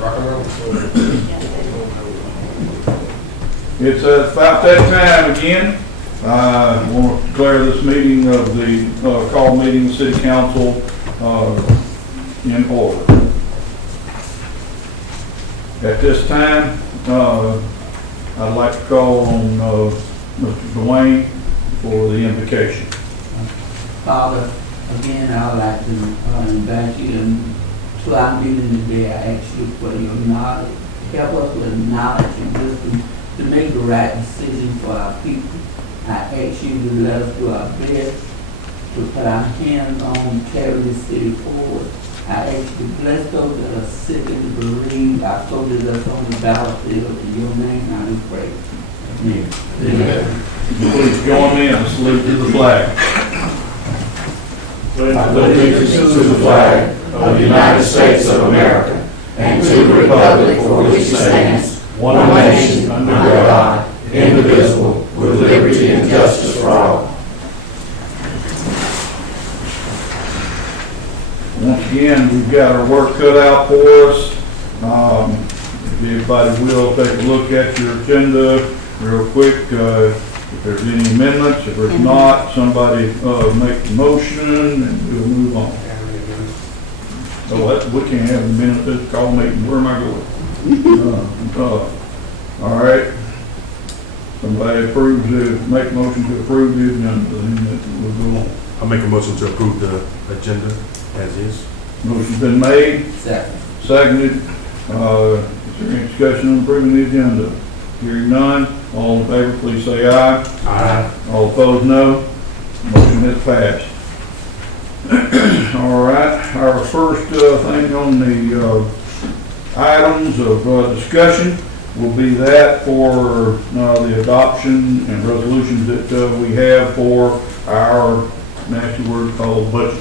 Rock and roll. It's about that time again. I want to declare this meeting of the call meeting of City Council in order. At this time, I'd like to call on Mr. Dwayne for the invocation. Father, again, I would like to invite you to our meeting today. I ask you for your knowledge, help us with knowledge and wisdom to make the right decision for our people. I ask you to let us do our best to put our hands on carry this city forward. I ask you to bless those that are sick and bereaved, our soldiers that's on the battlefield. In your name, I do pray. Amen. Amen. Please join me in a salute to the flag. I pledge allegiance to the flag of the United States of America and to the republic for which it stands, one nation, under God, indivisible, with liberty and justice for all. Once again, we've got our work cut out for us. If everybody will take a look at your agenda real quick. If there's any amendments, if there's not, somebody make the motion and we'll move on. So we can't have a minute to call meeting. Where am I going? All right. Somebody make a motion to approve the agenda, then we'll go on. I'll make a motion to approve the agenda as is. Motion's been made, Second. seconded. Is there any discussion on approving the agenda? Hearing none, all in favor, please say aye. Aye. All opposed, no. Motion is passed. All right, our first thing on the items of discussion will be that for the adoption and resolutions that we have for our nasty word called budget.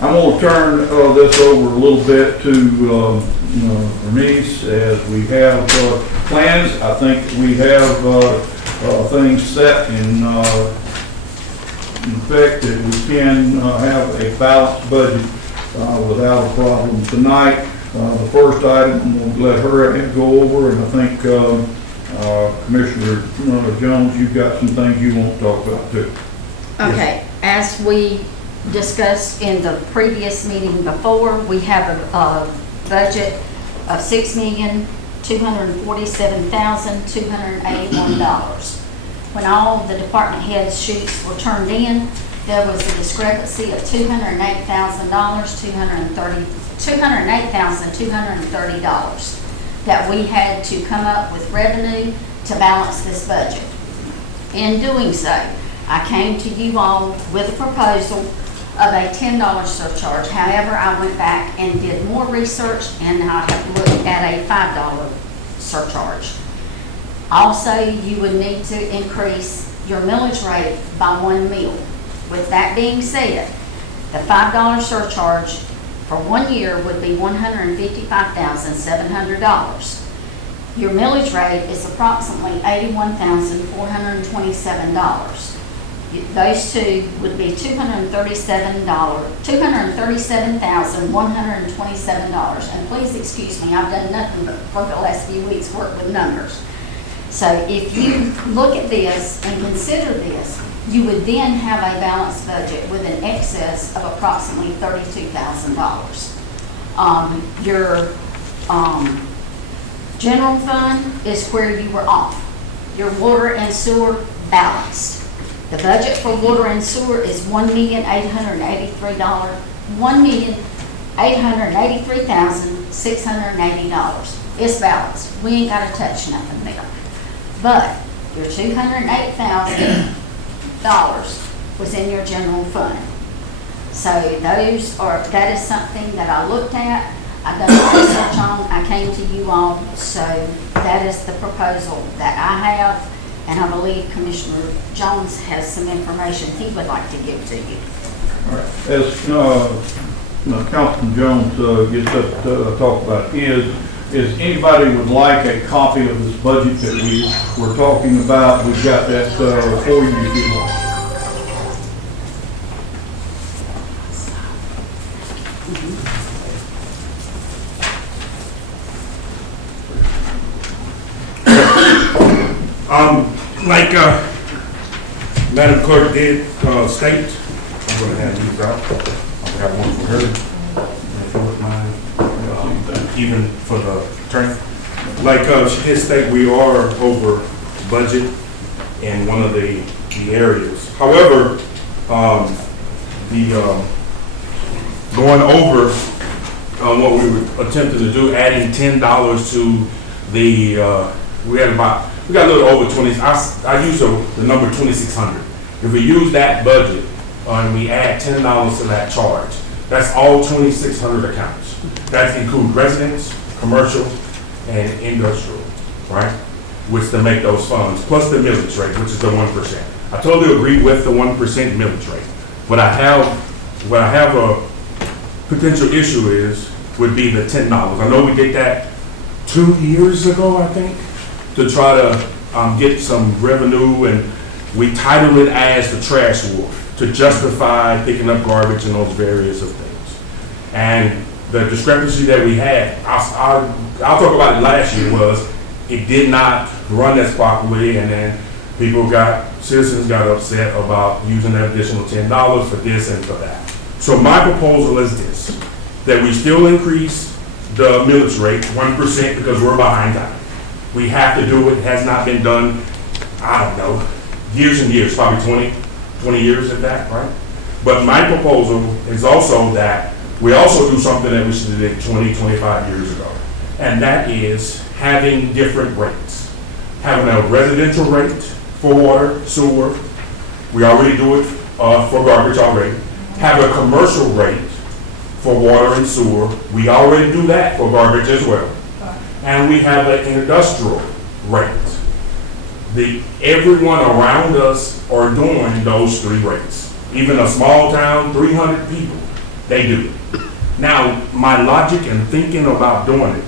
I'm going to turn this over a little bit to Bernice as we have plans. I think we have things set in effect that we can have a balanced budget without a problem tonight. The first item, I'm going to let her go over, and I think Commissioner Jones, you've got some things you want to talk about too. Okay, as we discussed in the previous meeting before, we have a budget of $6,247,281. When all the department heads' sheets were turned in, there was a discrepancy of $208,230 that we had to come up with revenue to balance this budget. In doing so, I came to you all with a proposal of a $10 surcharge. However, I went back and did more research, and I have looked at a $5 surcharge. Also, you would need to increase your millage rate by 1 mil. With that being said, the $5 surcharge for 1 year would be $155,700. Your millage rate is approximately $81,427. Those two would be $237,127. And please excuse me, I've done nothing but for the last few weeks work with numbers. So if you look at this and consider this, you would then have a balanced budget with an excess of approximately $32,000. Your general fund is where you were off. Your water and sewer balanced. The budget for water and sewer is $1,883,680. It's balanced. We ain't got to touch nothing there. But your $208,000 was in your general fund. So that is something that I looked at. I done research on. I came to you all. So that is the proposal that I have. And I believe Commissioner Jones has some information he would like to give to you. All right. As Councilman Jones gets up to talk about is anybody would like a copy of this budget that we were talking about? We've got that for you if you like. Like, Madam Clerk did, state, I'm gonna have these out. I'll have one for her. If you wouldn't mind, even for the attorney. Like, she did state we are over budget in one of the areas. However, going over, what we were attempting to do, adding $10 to the, we got a little over 20, I use the number 2,600. If we use that budget, and we add $10 to that charge, that's all 2,600 accounts. That includes residents, commercial, and industrial, right? Which to make those funds, plus the millage rate, which is the 1%. I totally agree with the 1% millage rate. What I have a potential issue would be the $10. I know we did that 2 years ago, I think, to try to get some revenue, and we titled it as the trash war to justify picking up garbage and those various of things. And the discrepancy that we had, I'll talk about it last year, was it did not run as properly, and then citizens got upset about using that additional $10 for this and for that. So my proposal is this, that we still increase the millage rate 1% because we're behind time. We have to do it. It has not been done, I don't know, years and years, probably 20 years at that, right? But my proposal is also that we also do something that we should have did 20, 25 years ago. And that is having different rates. Having a residential rate for water, sewer. We already do it for garbage already. Have a commercial rate for water and sewer. We already do that for garbage as well. And we have an industrial rate. Everyone around us are doing those three rates. Even a small town, 300 people, they do. Now, my logic and thinking about doing it,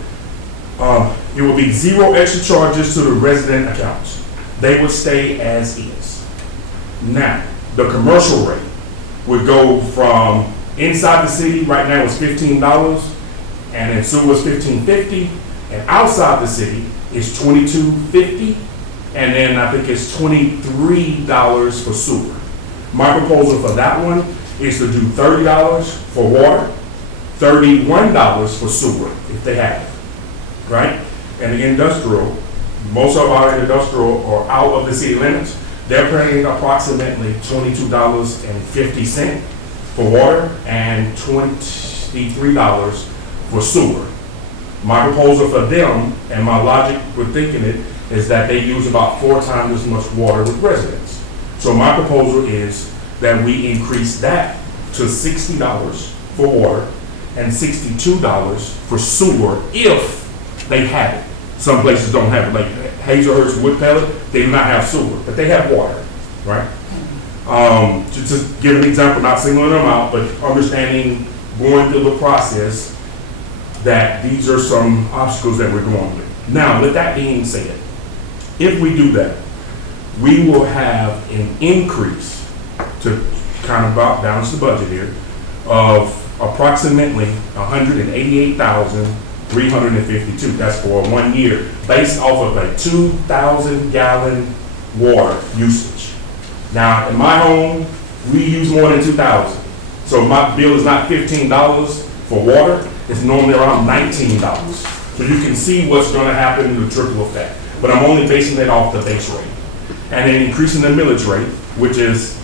it would be zero extra charges to the resident accounts. They would stay as is. Now, the commercial rate would go from inside the city, right now it's $15, and in sewer is $15.50, and outside the city is $22.50, and then I think it's $23 for sewer. My proposal for that one is to do $30 for water, $31 for sewer, if they have it, right? And the industrial, most of our industrial are out of the city limits. They're paying approximately $22.50 for water and $23 for sewer. My proposal for them, and my logic with thinking it, is that they use about 4 times as much water with residents. So my proposal is that we increase that to $60 for water and $62 for sewer if they have it. Some places don't have it, like Hazelhurst, Wood Pellet, they do not have sewer, but they have water, right? To give an example, not singling them out, but understanding, going through the process, that these are some obstacles that we're going with. Now, with that being said, if we do that, we will have an increase to kind of balance the budget here of approximately $188,352. That's for 1 year, based off of a 2,000 gallon water usage. Now, in my home, we use more than 2,000. So my bill is not $15 for water, it's normally around $19. So you can see what's gonna happen in the trickle effect. But I'm only basing it off the base rate. And then increasing the millage rate, which is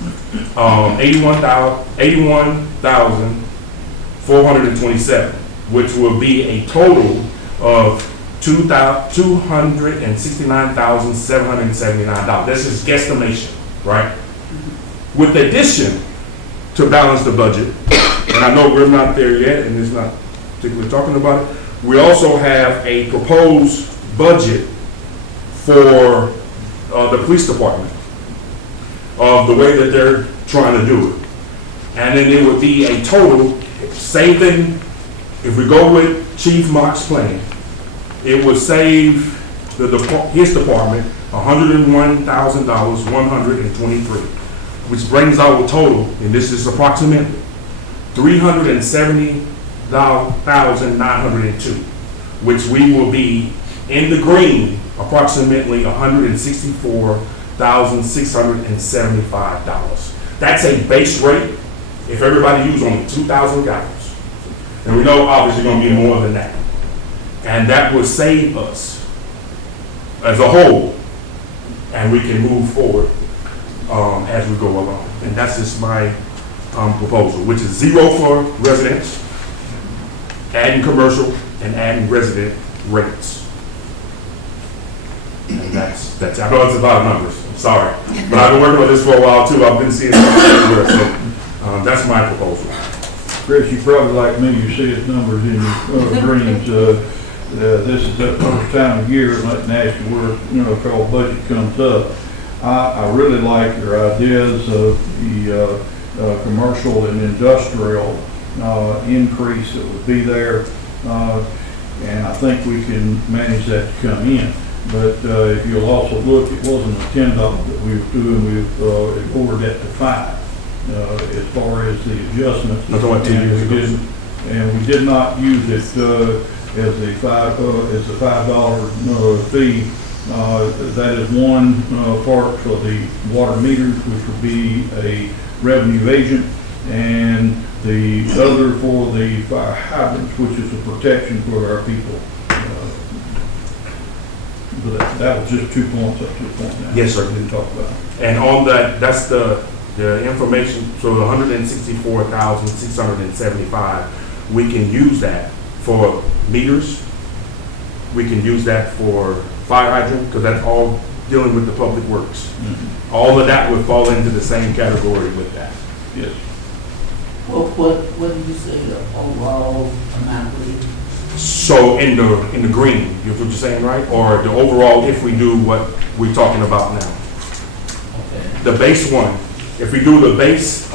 81,427, which will be a total of $269,779. This is guesstimation, right? With the addition to balance the budget, and I know we're not there yet, and it's not particularly talking about it, we also have a proposed budget for the police department of the way that they're trying to do it. And then it would be a total saving, if we go with Chief Mock's plan, it would save his department $101,123, which brings our total, and this is approximately, $370,902, which we will be in the green approximately $164,675. That's a base rate if everybody uses only 2,000 gallons. And we know obviously going to be more than that. And that will save us as a whole, and we can move forward as we go along. And that's just my proposal, which is 0 for residents, adding commercial, and adding resident rates. And that's, I know it's a lot of numbers, I'm sorry. But I've been working on this for a while too, I've been seeing it everywhere, so that's my proposal. Chris, you probably like me, you see his numbers in your greens. This is the first time of year, like national work, called budget comes up. I really like your ideas of the commercial and industrial increase that would be there. And I think we can manage that to come in. But if you'll also look, it wasn't a $10 that we were doing, we've ordered that to $5 as far as the adjustment. That's what And we did not use it as a $5 fee. That is one part for the water meters, which would be a revenue agent, and the other for the fire hydrants, which is a protection for our people. But that was just 2 points up to the point now. Yes, sir. We didn't talk about it. And on that, that's the information, so the 164,675, we can use that for meters. We can use that for fire hydrant, because that's all dealing with the public works. Mm-hmm. All of that would fall into the same category with that. Yes. What did you say the overall amount would be? So in the green, you know what you're saying, right? Or the overall, if we do what we're talking about now. Okay. The base one, if we do the base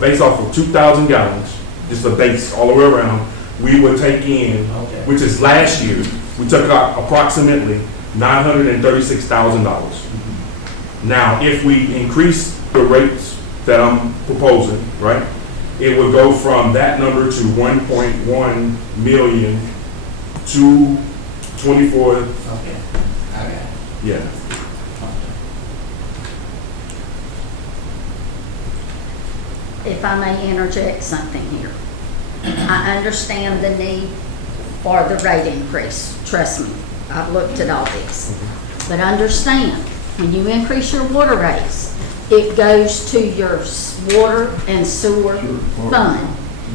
base off of 2,000 gallons, just the base all the way around, we would take in, Okay. which is last year, we took out approximately $936,000. Now, if we increase the rates that I'm proposing, right, it would go from that number to 1.1 million to 24, Okay, I got it. yeah. If I may interject something here. I understand the need for the rate increase. Trust me, I've looked at all this. But understand, when you increase your water rates, it goes to your water and sewer fund.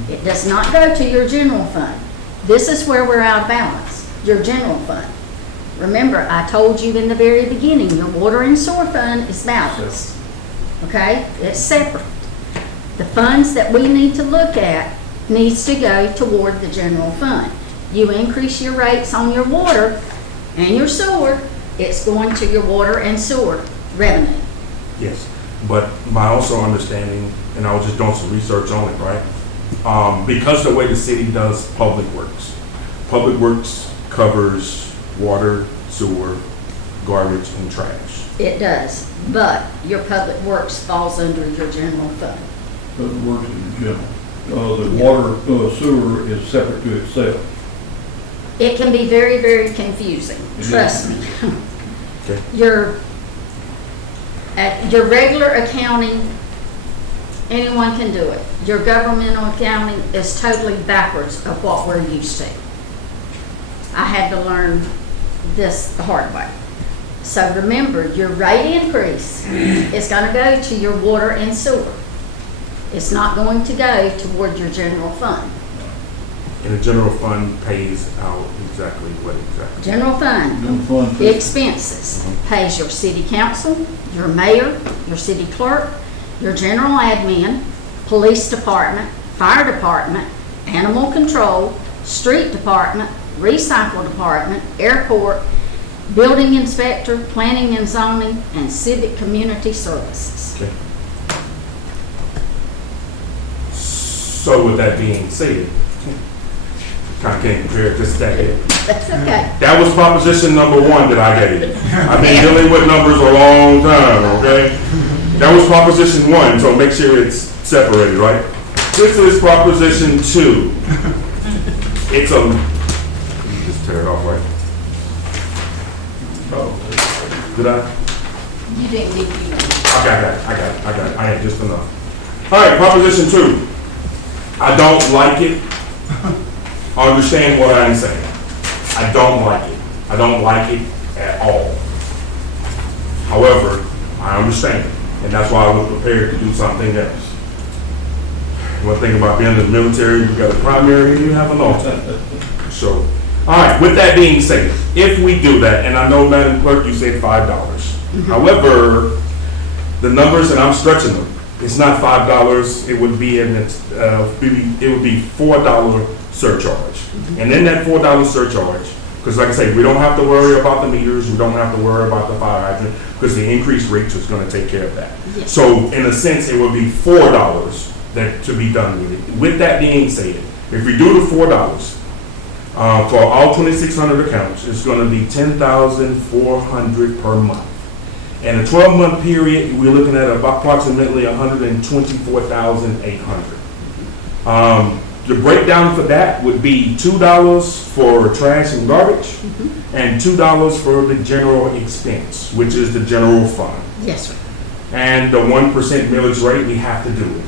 It does not go to your general fund. This is where we're out of balance, your general fund. Remember, I told you in the very beginning, your water and sewer fund is balanced. Okay? It's separate. The funds that we need to look at needs to go toward the general fund. You increase your rates on your water and your sewer, it's going to your water and sewer revenue. Yes, but my also understanding, and I was just doing some research on it, right? Because the way the city does public works covers water, sewer, garbage, and trash. It does, but your public works falls under your general fund. But it works in general. The water sewer is separate to itself. It can be very, very confusing, trust me. Okay. Your regular accounting, anyone can do it. Your governmental accounting is totally backwards of what we're used to. I had to learn this the hard way. So remember, your rate increase is going to go to your water and sewer. It's not going to go toward your general fund. And the general fund pays out exactly what exactly? General fund, General fund. expenses, pays your city council, your mayor, your city clerk, your general admin, police department, fire department, animal control, street department, recycle department, airport, building inspector, planning and zoning, and civic community services. Okay. So with that being said, kind of can't compare it just that bit. That's okay. That was proposition number 1 that I gave. I've been dealing with numbers a long time, okay? That was proposition 1, so make sure it's separated, right? This is proposition 2. It's a, let me just tear it off, right? Did I? You didn't give you. I got it. I had just enough. All right, Proposition 2. I don't like it. Understand what I'm saying. I don't like it. I don't like it at all. However, I understand it, and that's why I was prepared to do something else. One thing about being in the military, you got a primary and you have an alternate. So, all right, with that being said, if we do that, and I know, Madam Clerk, you said $5. However, the numbers, and I'm stretching them, it's not $5, it would be it would be $4 surcharge. And in that $4 surcharge, because like I say, we don't have to worry about the meters, we don't have to worry about the fire hydrant, because the increased rates is gonna take care of that. Yes. So in a sense, it would be $4 that to be done with it. With that being said, if we do the $4, for all 2,600 accounts, it's gonna be $10,400 per month. In a 12-month period, we're looking at about approximately $124,800. The breakdown for that would be $2 for trash and garbage, and $2 for the general expense, which is the general fund. Yes, sir. And the 1% millage rate, we have to do it.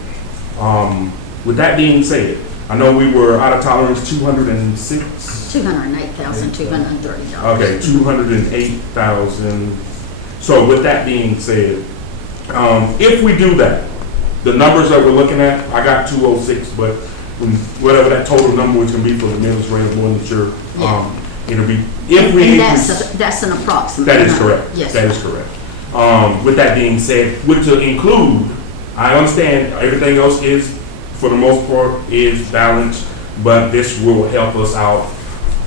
With that being said, I know we were out of tolerance 206. $208,230. Okay, 208,000. So with that being said, if we do that, the numbers that we're looking at, I got 206, but whatever that total number is going to be for the millage rate, I'm not sure. It'll be, if we And increase. that's an approximate. That is correct. Yes. That is correct. With that being said, to include, I understand everything else is, for the most part, is balanced, but this will help us out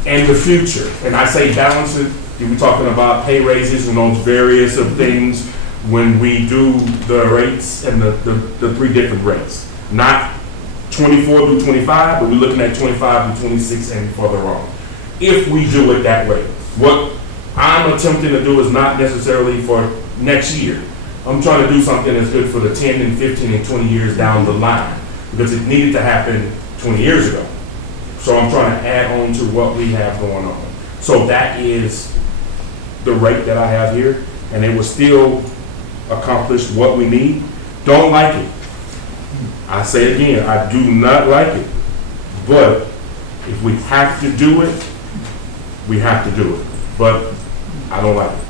in the future. And I say balance it, we're talking about pay raises and those various of things when we do the rates and the 3 different rates. Not 24 through 25, but we're looking at 25 through 26 and further on. If we do it that way, what I'm attempting to do is not necessarily for next year. I'm trying to do something that's good for the 10 and 15 and 20 years down the line, because it needed to happen 20 years ago. So I'm trying to add on to what we have going on. So that is the rate that I have here, and it will still accomplish what we need. Don't like it. I say again, I do not like it. But if we have to do it, we have to do it. But I don't like it.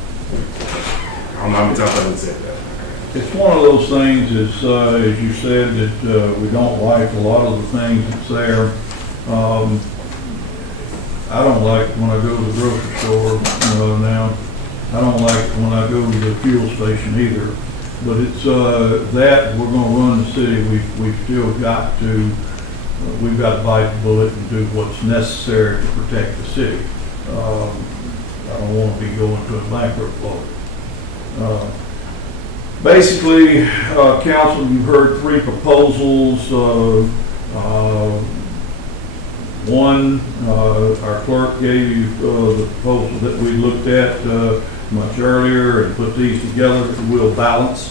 I don't know how many times I've said that. It's one of those things, as you said, that we don't like a lot of the things that's there. I don't like when I go to the grocery store now. I don't like when I go to the fuel station either. But it's that we're going to run the city. We've still got to we've got to bite the bullet and do what's necessary to protect the city. I don't want to be going to a bankrupt vote. Basically, council, you've heard 3 proposals. One, our clerk gave you the proposal that we looked at much earlier and put these together. We'll balance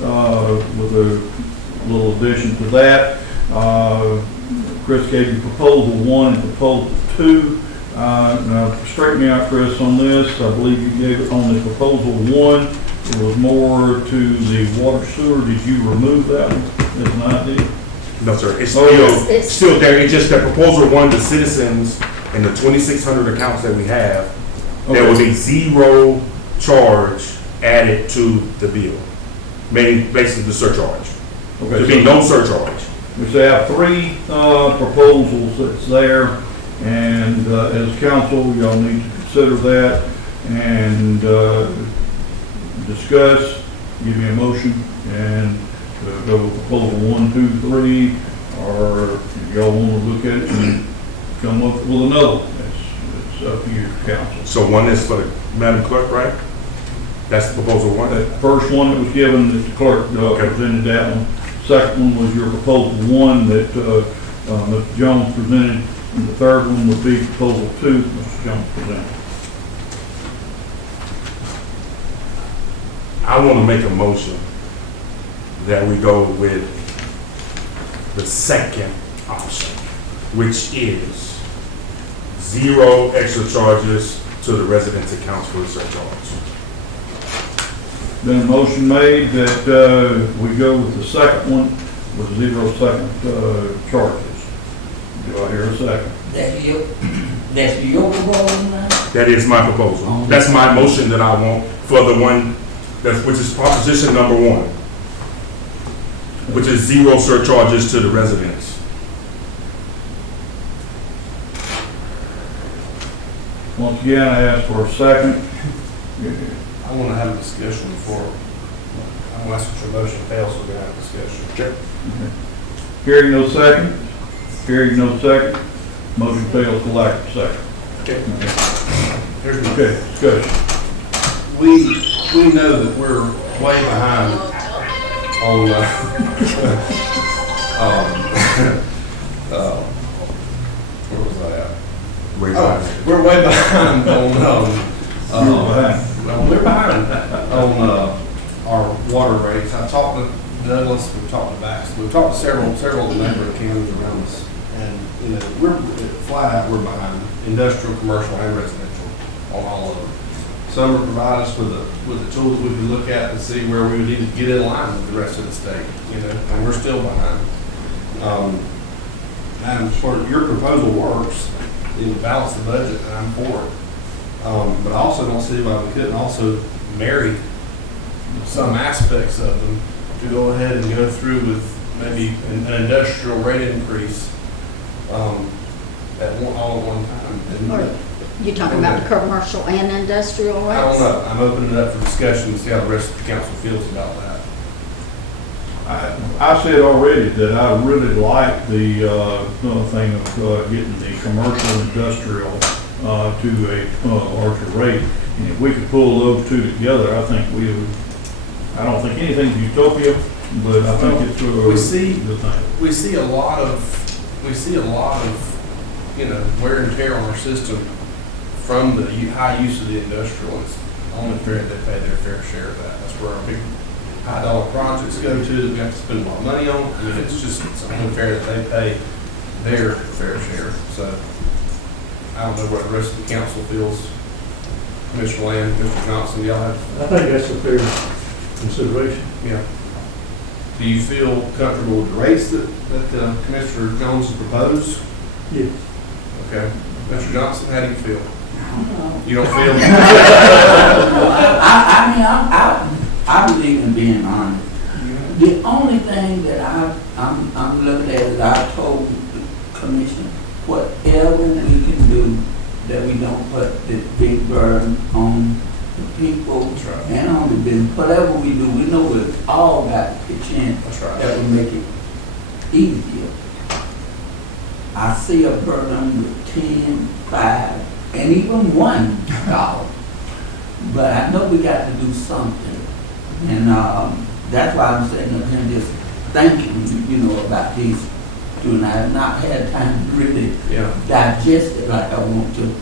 with a little addition to that. Chris gave you proposal 1 and proposal 2. Now, straighten me out, Chris, on this. I believe you gave it on the proposal 1. It was more to the water sewer. Did you remove that one as an idea? No, sir. It's it's- still there. It's just that proposal 1, the citizens and the 2,600 accounts that we have, there will be 0 charge added to the bill. Meaning basically the surcharge. There'll be no surcharge. We have 3 proposals that's there, and as council, y'all need to consider that and discuss, give me a motion, and go with proposal 1, 2, 3, or if y'all want to look at it and come up with another one. It's up to you, council. So 1 is for the Madam Clerk, right? That's proposal 1? That first one that was given, that the clerk presented that one. Second one was your proposal 1 that Mr. Jones presented, and the third one would be proposal 2 that Mr. Jones presented. I want to make a motion that we go with the second option, which is 0 extra charges to the residents' accounts for the surcharge. Been a motion made that, we go with the second one with 0 second, charges. Do I hear a second? That's your proposal now? That is my proposal. That's my motion that I want for the one, which is proposition number 1, which is 0 surcharges to the residents. Once again, I ask for a second. I want to have a discussion before, unless your motion fails, we're going to have a discussion. Sure. Hearing no second, hearing no second, motion fails for lack of second. Okay. Here's my, Okay, discussion. we know that we're way behind on, where was I at? We're way behind we're behind on our water rates. I talked to Douglas, we've talked to Baxter, we've talked to several of the neighboring counties around us, and we're flat out, we're behind, industrial, commercial, and residential on all of them. Some are providing us with the tools we can look at and see where we would need to get in line with the rest of the state, and we're still behind. And for your proposal works, it would balance the budget, and I'm for it. But I also don't see why we couldn't also marry some aspects of them to go ahead and go through with maybe an industrial rate increase all at one time. Or you talking about the commercial and industrial rates? I don't know. I'm opening it up for discussion to see how the rest of the council feels about that. I said already that I really like the, thing of, getting the commercial industrial, to a larger rate. And if we could pull those two together, I think we would, I don't think anything's utopia, but I think it's sort of We see- the thing. We see a lot of wear and tear on our system from the high use of the industrial. It's only fair that they pay their fair share of that. That's where our big high dollar projects go to that we have to spend a lot of money on. I mean, it's only fair that they pay their fair share. So I don't know where the rest of the council feels. Commissioner Land, Mr. Johnson, y'all have, I think that's a fair consideration. do you feel comfortable with the rates that Commissioner Jones has proposed? Yes. Okay. Mr. Johnson, how do you feel? I don't know. You don't feel? I believe in being honest. The only thing that I'm looking at is I told the commission, whatever we can do, that we don't put this big burden on the people right. and on the business. Whatever we do, we know we've all got to pitch in. That's right. That will make it easier. I see a burden with 10, 5, and even $1. But I know we got to do something. And that's why I'm saying up here just thinking, about these two. And I have not had time to really digest it like I want to.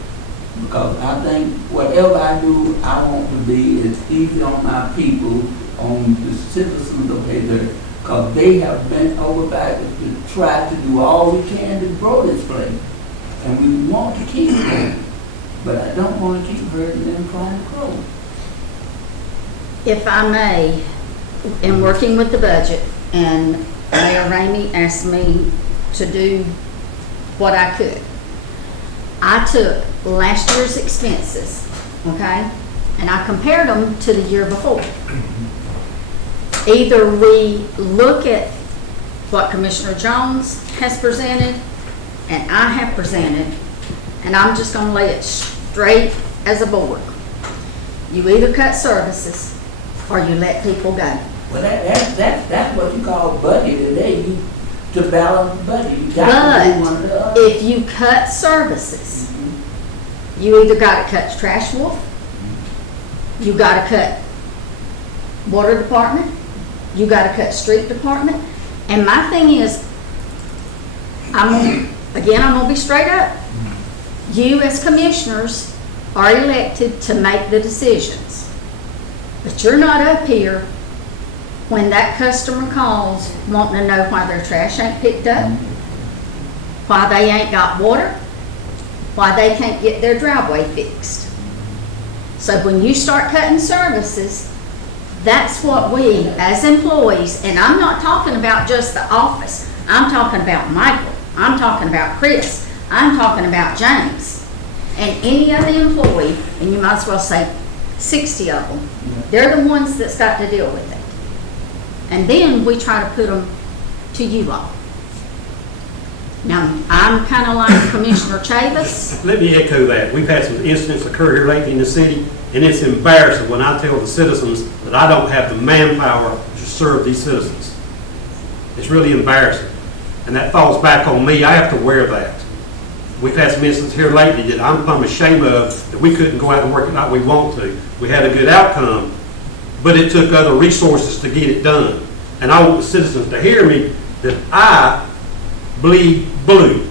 Because I think whatever I do, I want to be as easy on my people, on the citizens of Hazel, because they have bent over backwards to try to do all we can to grow this place. And we want to keep growing. But I don't want to keep hurting them trying to grow. If I may, in working with the budget, and Mayor Ramey asked me to do what I could, I took last year's expenses, okay, and I compared them to the year before. Either we look at what Commissioner Jones has presented and I have presented, and I'm just going to lay it straight as a board. You either cut services or you let people go. Well, that's what you call budget today. You to balance the budget. You got to do one or the other. If you cut services, you either got to cut trash wolf, you got to cut water department, you got to cut street department. And my thing is, I'm gonna be straight up. You as commissioners are elected to make the decisions, but you're not up here when that customer calls wanting to know why their trash ain't picked up, why they ain't got water, why they can't get their driveway fixed. So when you start cutting services, that's what we, as employees, and I'm not talking about just the office, I'm talking about Michael, I'm talking about Chris, I'm talking about James, and any other employee, and you might as well say 60 of them, they're the ones that's got to deal with it. And then we try to put them to you all. Now, I'm kind of like Commissioner Chavis. Let me echo that. We've had some incidents occur here lately in the city, and it's embarrassing when I tell the citizens that I don't have the manpower to serve these citizens. It's really embarrassing. And that falls back on me. I have to wear that. We've had some incidents here lately that I'm ashamed of, that we couldn't go out and work it like we want to. We had a good outcome, but it took other resources to get it done. And I want the citizens to hear me that I bleed blue,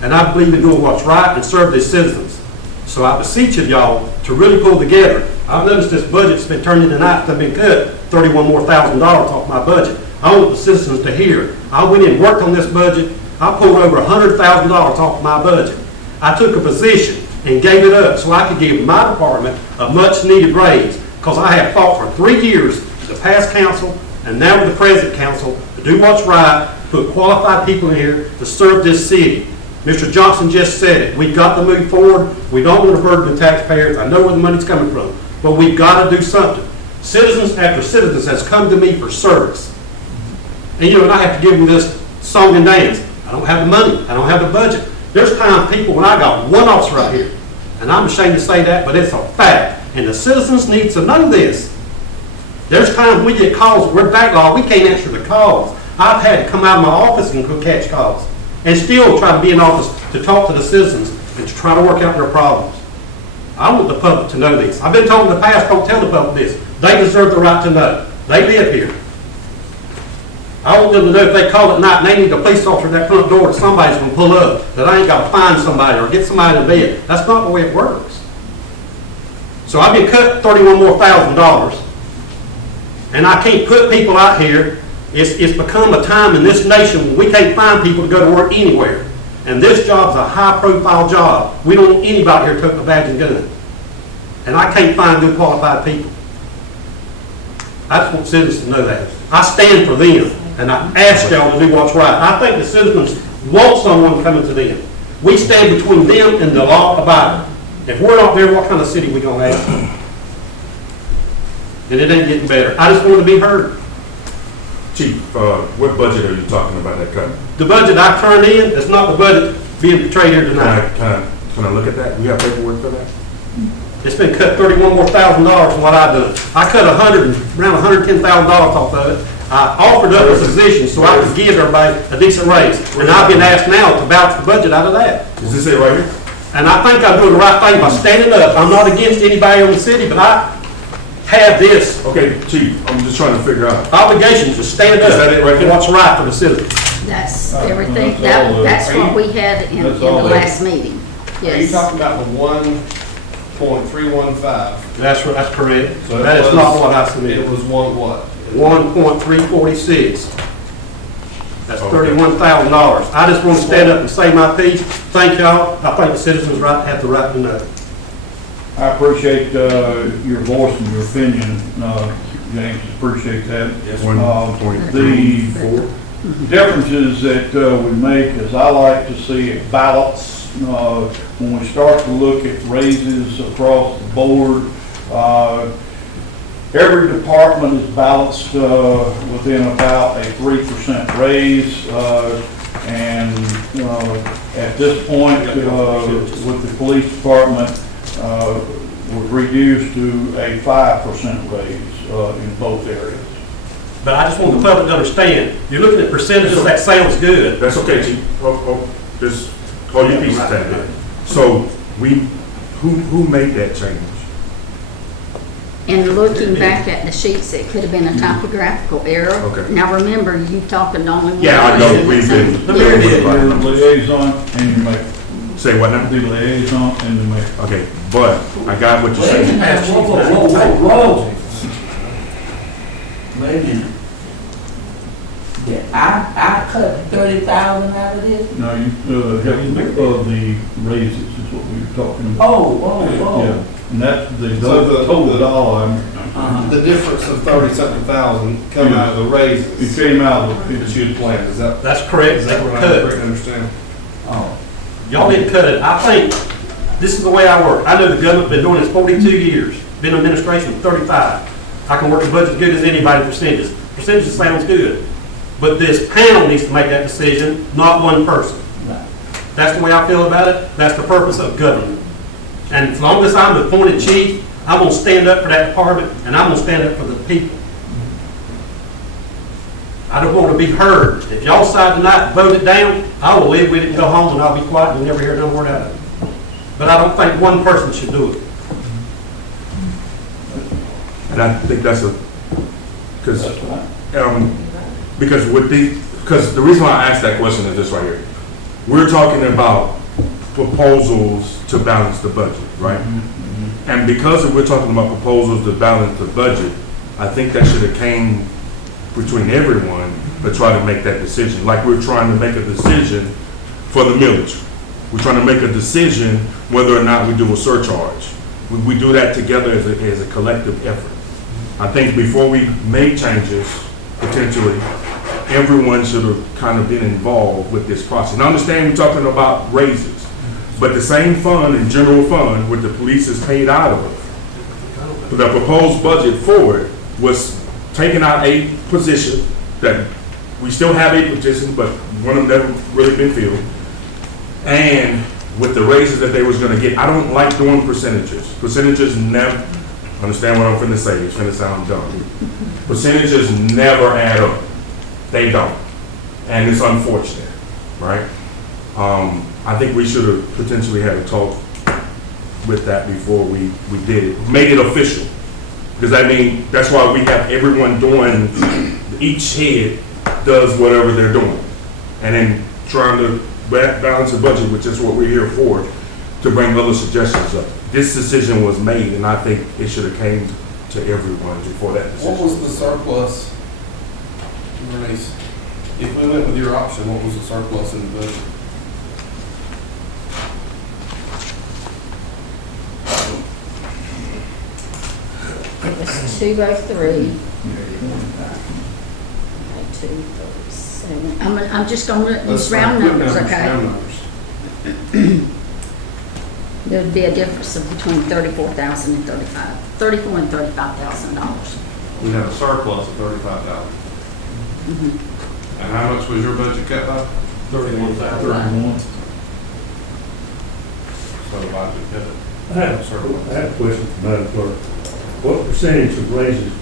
and I believe in doing what's right and serve these citizens. So I beseech of y'all to really pull together. I've noticed this budget's been turned into nights that have been cut, $31,000 more off my budget. I want the citizens to hear. I went in and worked on this budget. I pulled over $100,000 off my budget. I took a position and gave it up so I could give my department a much needed raise, because I have fought for 3 years with the past council and now with the present council to do what's right, put qualified people in here to serve this city. Mr. Johnson just said it. We've got to move forward. We don't want to burden the taxpayers. I know where the money's coming from, but we've got to do something. Citizens after citizens has come to me for service. And and I have to give them this song and dance. I don't have the money. I don't have the budget. There's times people, when I got one officer right here, and I'm ashamed to say that, but it's a fact. And the citizens need to know this. There's times we get calls, we're backlogged, we can't answer the calls. I've had to come out of my office and go catch calls, and still try to be in office to talk to the citizens and to try to work out their problems. I want the public to know this. I've been told in the past, don't tell the public this. They deserve the right to know. They live here. I want them to know if they call at night and they need a police officer at that front door that somebody's going to pull up, that I ain't got to find somebody or get somebody to bed. That's not the way it works. So I've been cut $31,000 more, and I can't put people out here. It's become a time in this nation when we can't find people to go to work anywhere. And this job's a high-profile job. We don't want anybody here toting a badge and gun. And I can't find good qualified people. I just want citizens to know that. I stand for them, and I ask y'all to do what's right. I think the citizens want someone coming to them. We stand between them and the law abiding. If we're not there, what kind of city we going to have? And it ain't getting better. I just want to be heard. Chief, what budget are you talking about that cut? The budget I turned in is not the budget being portrayed here tonight. Can I look at that? We have paperwork for that? It's been cut $31,000 more from what I've done. I cut around $110,000 off of it. I offered up a position so I could give everybody a decent raise. And I've been asked now to balance the budget out of that. Is this it right here? And I think I'm doing the right thing by standing up. I'm not against anybody in the city, but I have this Okay, Chief, I'm just trying to figure out. obligation to stand up Is that it right for there? what's right for the citizens. That's everything, That's all that's what we had in That's the all last meeting. Are you Yes. talking about the 1.315? That's correct. So it That is was- not what I It submitted. was one what? 1.346. That's Okay. $31,000. I just want to stand up and say my piece. Thank y'all. I think the citizens have the right to know. I appreciate your voice and your opinion, James, appreciate that. Yes, The 1.34. differences that we make is I like to see it balanced. When we start to look at raises across the board, every department is balanced within about a 3% raise. And at this point, with the police department, was reduced to a 5% raise in both areas. But I just want the public to understand, you're looking at percentages, that sounds good. That's okay, Chief. Just hold your pieces down. So who made that change? And looking back at the sheets, it could have been a typographical error. Okay. Now remember, you talking to only one. Yeah, I know, person. we've been. The mayor did. Your liaison and your mayor. Say what now? The liaison and the mayor. Okay, but I got what you're Wait a saying. minute, whoa. Wait a minute. Yeah, I cut 30,000 out of this? No, you, of the raises is what we were talking about. Yeah, and that's the So the- total dollar. Uh-huh. The difference of 30-something thousand coming out of the It raises came out of that you had planned, is that, That's correct, is they that were what I cut. correctly understand? Oh, Y'all didn't cut it. I think, this is the way I work. I know the government been doing this 42 years, been in administration 35. I can work the budget as good as anybody percentages. Percentages sounds good. But this panel needs to make that decision, not one person. right. That's the way I feel about it. That's the purpose of government. And as long as I'm the appointed chief, I'm gonna stand up for that department, and I'm gonna stand up for the people. I don't want to be heard. If y'all decide tonight to vote it down, I will live with it and go home, and I'll be quiet and never hear no word out of it. But I don't think one person should do it. And I think that's a, because, That's right. because because the reason why I asked that question is this right here. We're talking about proposals to balance the budget, right? And because we're talking about proposals to balance the budget, I think that should have came between everyone to try to make that decision. Like we're trying to make a decision for the millage. We're trying to make a decision whether or not we do a surcharge. We do that together as a collective effort. I think before we make changes, potentially, everyone should have kind of been involved with this process. And I understand we're talking about raises, but the same fund and general fund, what the police is paid out of, the proposed budget for it was taking out a position that we still have a position, but one of them never really been filled. And with the raises that they was gonna get, I don't like doing percentages. Percentages never, understand what I'm finna say, it's finna sound dumb. Percentages never add up. They don't. And it's unfortunate, right? I think we should have potentially had a talk with that before we did it. Made it official. Because I mean, that's why we have everyone doing, each head does whatever they're doing. And then trying to balance the budget, which is what we're here for, to bring other suggestions up. This decision was made, and I think it should have came to everyone before that What decision. was the surplus, Bernice? If we went with your option, what was the surplus in the budget? It was 203. 237. I'm just gonna use round numbers, okay? Round numbers. There'd be a difference of between 34,000 and 35, 34 and $35,000. We had a surplus of 35,000. And how much was your budget cut by? 31,000. So the budget cut it. I have a question for Madam Clerk. What percentage of raises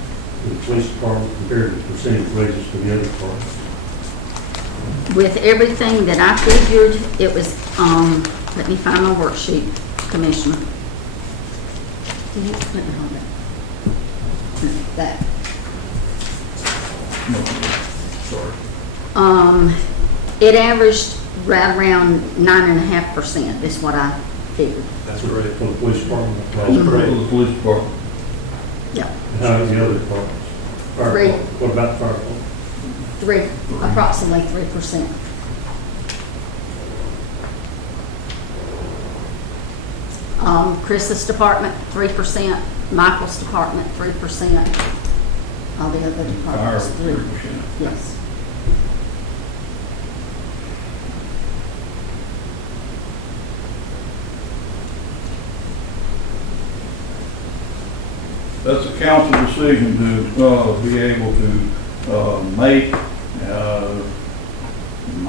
in the police department compared to the percentage raises for the other departments? With everything that I figured, it was, let me find my worksheet, Commissioner. Let me hold it. That. It averaged right around 9.5% is what I figured. That's correct. For the police department? For the police department. Yeah, And how about the other departments? Fire Three. department. What about the fire department? approximately 3%. Chris's department, 3%, Michael's department, 3%, all the other departments, Fire, 3%. 3%. Yes. That's a council decision to be able to make.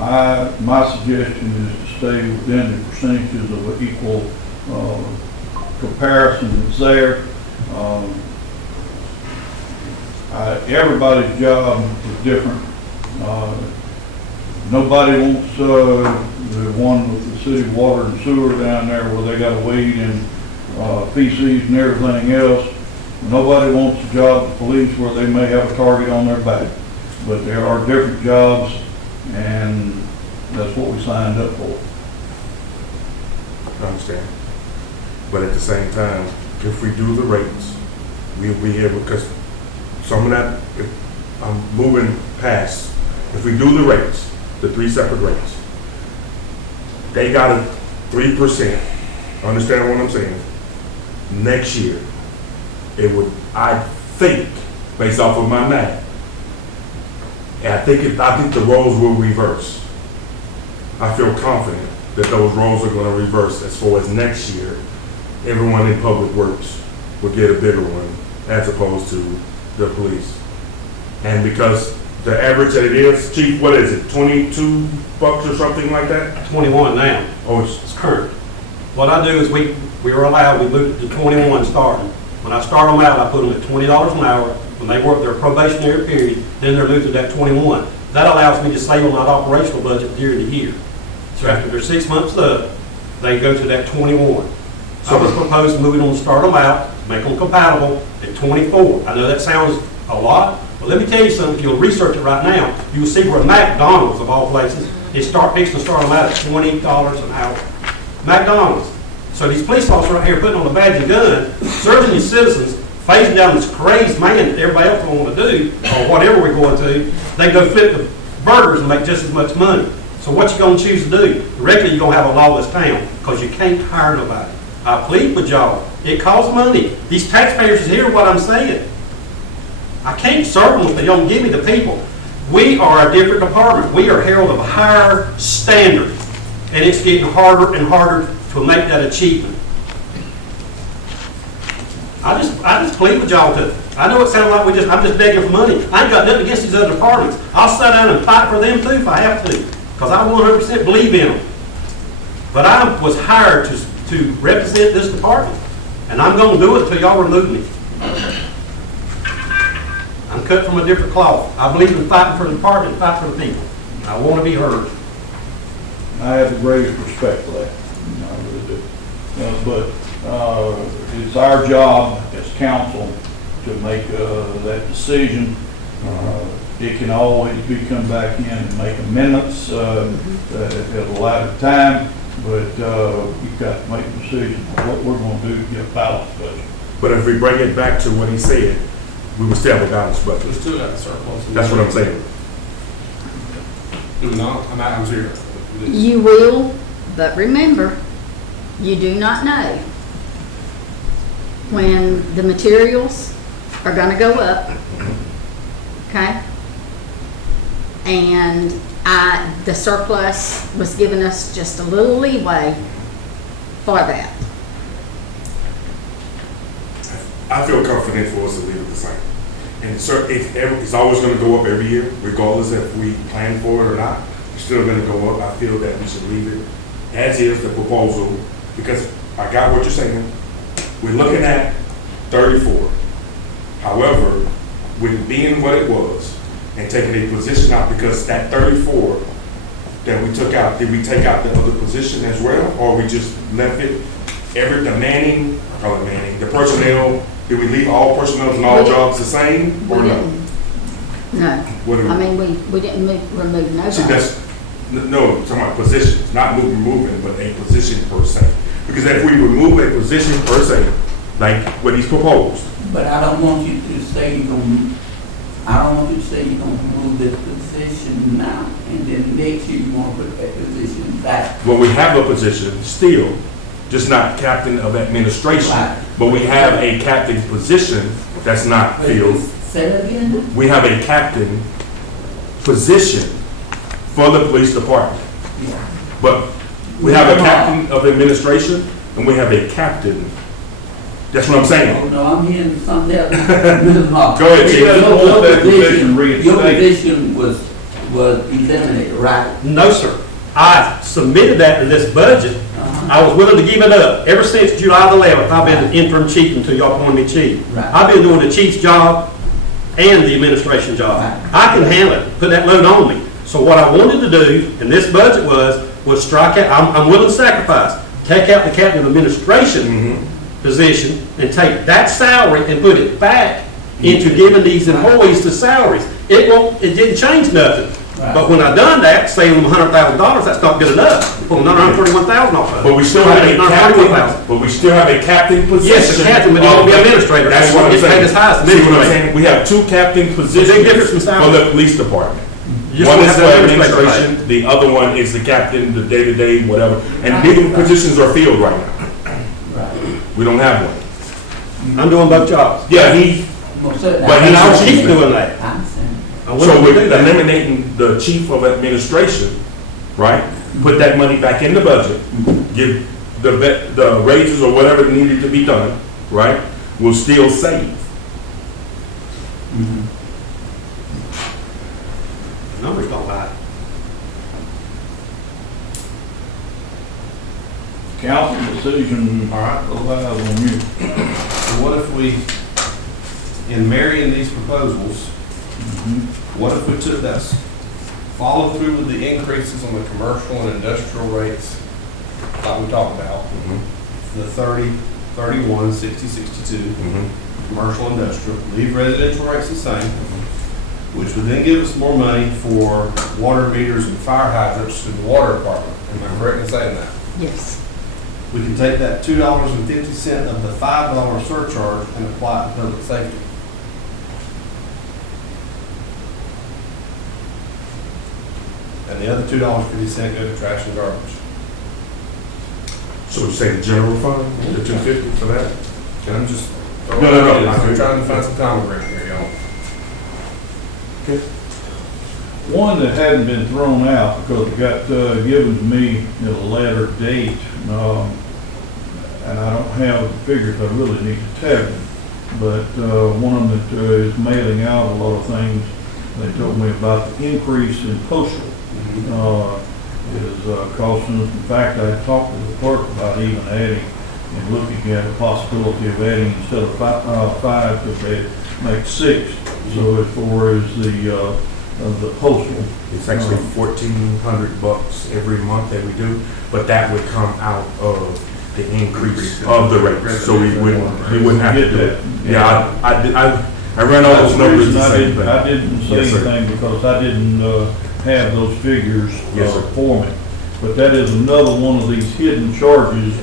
My suggestion is to stay within the percentages of equal comparison that's there. Everybody's job is different. Nobody wants the one with the city water and sewer down there where they gotta wade in feces and everything else. Nobody wants a job at police where they may have a target on their back. But there are different jobs, and that's what we signed up for. I understand. But at the same time, if we do the rates, we'll be able, because some of that, I'm moving past, if we do the rates, the 3 separate rates, they got a 3%, understand what I'm saying? Next year, it would, I think, based off of my math, and I think the roles will reverse. I feel confident that those roles are gonna reverse as far as next year. Everyone in public works will get a bigger one as opposed to the police. And because the average that it is, chief, what is it, 22 bucks or something like that? 21 now. Oh, It's current. What I do is we were allowed, we moved it to 21 starting. When I start them out, I put them at $20 an hour. When they work their probationary period, then they're moved to that 21. That allows me to save on that operational budget during the year. So after they're 6 months up, they go to that 21. So I was proposed moving them, start them out, make them compatible at 24. I know that sounds a lot, but let me tell you something. If you'll research it right now, you'll see where McDonald's, of all places, is fixing to start them out at $20 an hour. McDonald's. So these police officers right here putting on a badge and gun, serving these citizens, facing down this crazed man that everybody else don't want to do, or whatever we're going to, they go flip the burgers and make just as much money. So what you gonna choose to do? Directly you're gonna have a lawless town, because you can't hire nobody. I plead with y'all. It costs money. These taxpayers hear what I'm saying. I can't serve them if they don't give me the people. We are a different department. We are held of a higher standard, and it's getting harder and harder to make that achievement. I just plead with y'all to. I know it sounds like I'm just begging for money. I ain't got nothing against these other departments. I'll sit down and fight for them too if I have to, because I 100% believe in them. But I was hired to represent this department, and I'm going to do it until y'all remove me. I'm cut from a different cloth. I believe in fighting for the department, fight for the people. I want to be heard. I have the greatest respect for that. I really do. But it's our job as council to make that decision. It can always be come back in and make amendments at a later time, but you've got to make a decision on what we're going to do to get a balanced budget. but if we bring it back to what he said, we will still have a balanced budget. We still got a surplus. That's what I'm saying. No, I'm zero. You will, but remember, you do not know when the materials are gonna go up, okay? And the surplus was giving us just a little leeway for that. I feel confident for us to leave it the same. And it's always going to go up every year, regardless if we plan for it or not. It's still going to go up. I feel that we should leave it as is, the proposal, because I got what you're saying. We're looking at 34. However, with it being what it was and taking a position out, because that 34 that we took out, did we take out the other position as well, or we just left it the personnel? Did we leave all personnel and all jobs the same, We or no? didn't. No. What do we- I mean, we didn't remove See, nobody. that's, no, I'm talking about positions, not removing, but a position per se. Because if we remove a position per se, like what he's proposed, But I don't want you to say you're gonna, I don't want you to say you're gonna move this position now, and then next year you wanna put that position back. when we have a position still, just not captain of administration, Right. but we have a captain position that's not But filled. say that again. We have a captain position for the police department. Yeah. But we have a captain of administration and we have a captain. That's what I'm Oh, saying. no, I'm hearing something else. Ms. Moss. Go ahead, Chief. Your Want that position your reinstated. position was eliminated, right? No, sir. I submitted that in this budget. I was willing to give it up. Ever since July the 11th, I've been the interim chief until y'all appointed me chief. Right. I've been doing the chief's job and the administration job. Right. I can handle it, put that load on me. So what I wanted to do in this budget was strike out, I'm willing to sacrifice, take out the captain of administration position and take that salary and put it back into giving these employees the salaries. It didn't change nothing. Right. But when I done that, saving them $100,000, that's not good enough. Pulling $131,000 off of it. But we still have a captain, $141,000. but we still have a captain position. Yes, the captain, but he won't be administrator. That's what I'm Get paid saying. as high as See what I'm administrator. saying? We have two captain positions big difference in for salary. the police department. You just One don't is have the to administrator administration, the other one is the captain, the day-to-day, whatever. And neither positions are filled right now. We don't have one. I'm doing both jobs. Yeah, he, Most certainly. But he's our I chief. keep doing that. I understand. I want so to we're do that. eliminating the chief of administration, right? Put that money back in the budget, give the raises or whatever needed to be done, right? We'll still save. Numbers don't lie. Council decision, All right. relies on you. So what if we, in marrying these proposals, what if we took that, follow through with the increases on the commercial and industrial rates like we talked about? The 30, 31, 60, 62, commercial, industrial, leave residential rates the same, which would then give us more money for water meters and fire hydrants to the water department. Am I correct in saying that? Yes. We can take that $2.50 of the $5 surcharge and apply it to public safety. And the other $2.50 go to trash and garbage. So we say the general fund, the 250 for that? And I'm just. No. I'm trying to find some common ground here, y'all. One that hadn't been thrown out because it got given to me at a later date, and I don't have the figures I really need to tell you, but one of them that is mailing out a lot of things, they told me about the increase in postal is costing us. In fact, I talked to the clerk about even adding and looking at the possibility of adding instead of five to make 6. So as far as the postal. It's actually $1,400 every month that we do, but that would come out of the increase of the rates, so we wouldn't have to do it. Yeah, I ran all those numbers the same thing. I didn't say Yes, sir. anything because I didn't have those figures Yes, sir. for me. But that is another one of these hidden charges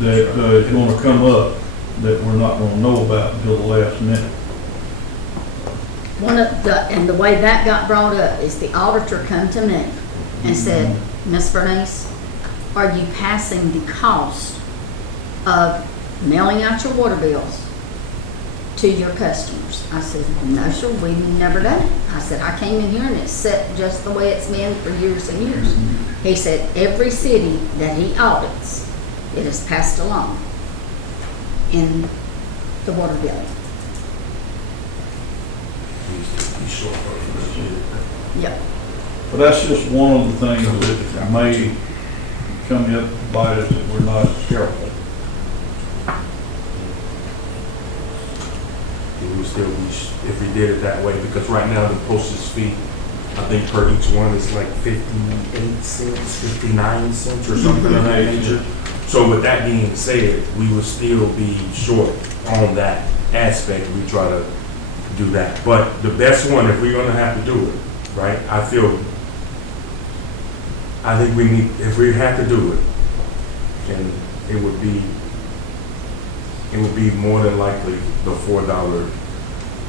that is going to come up that we're not going to know about until the last minute. And the way that got brought up is the auditor come to me and said, Ms. Bernice, are you passing the cost of mailing out your water bills to your customers? I said, no, sir, we've never done it. I said, I came in here and it's set just the way it's been for years and years. He said, every city that he audits, it is passed along in the water billing. Yep. But that's just one of the things that may come up to bite us if we're not careful. It would still be, if we did it that way, because right now the postage fee, I think per each one is like 58 cents, 59 cents or something of that nature. So with that being said, we would still be short on that aspect. We try to do that. But the best one, if we're gonna have to do it, right, I think we need, if we have to do it, and it would be more than likely the $4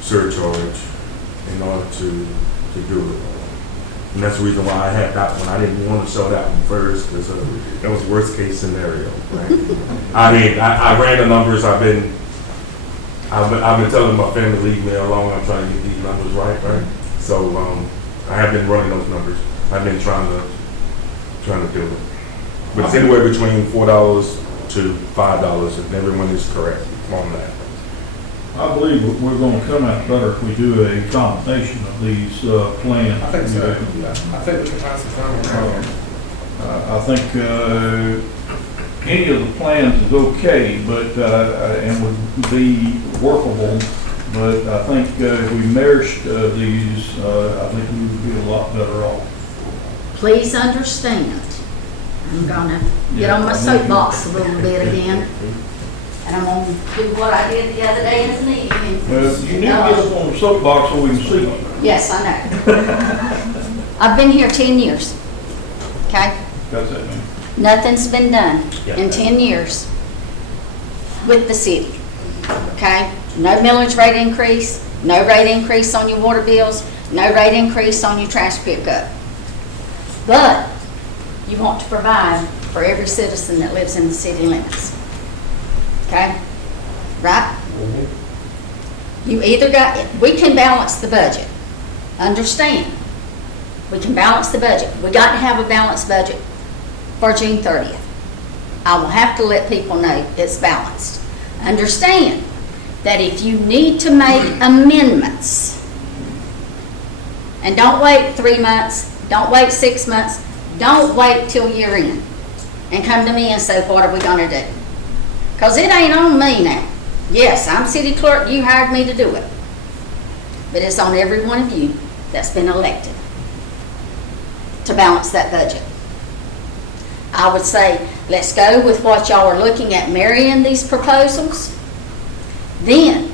surcharge in order to do it. And that's the reason why I had that one. I didn't want to show that one first because that was worst case scenario. Right? I mean, I ran the numbers. I've been telling my family to leave me alone. I'm trying to get these numbers right. So I have been running those numbers. I've been trying to do it. But it's anywhere between $4 to $5, and everyone is correct on that. I believe we're going to come out better if we do a combination of these plans. I think so. I think we can find some common ground here. I think any of the plans is okay, but and would be workable. But I think if we merged these, I think we would be a lot better off. Please understand, I'm gonna get on my soapbox a little bit again, and I'm gonna do what I did the other day in the meeting. Well, you need to get up on the soapbox so we can see you. Yes, I know. I've been here 10 years, okay? Got that, man? Nothing's been done in 10 years with the city, okay? No millage rate increase, no rate increase on your water bills, no rate increase on your trash pickup. But you want to provide for every citizen that lives in the city limits, okay? right? You either got, we can balance the budget. Understand? We can balance the budget. We got to have a balanced budget for June 30th. I will have to let people know it's balanced. Understand that if you need to make amendments, and don't wait 3 months, don't wait 6 months, don't wait till year end and come to me and say, what are we gonna do? Because it ain't on me now. Yes, I'm city clerk, you hired me to do it. But it's on every one of you that's been elected to balance that budget. I would say, let's go with what y'all are looking at, marrying these proposals. Then,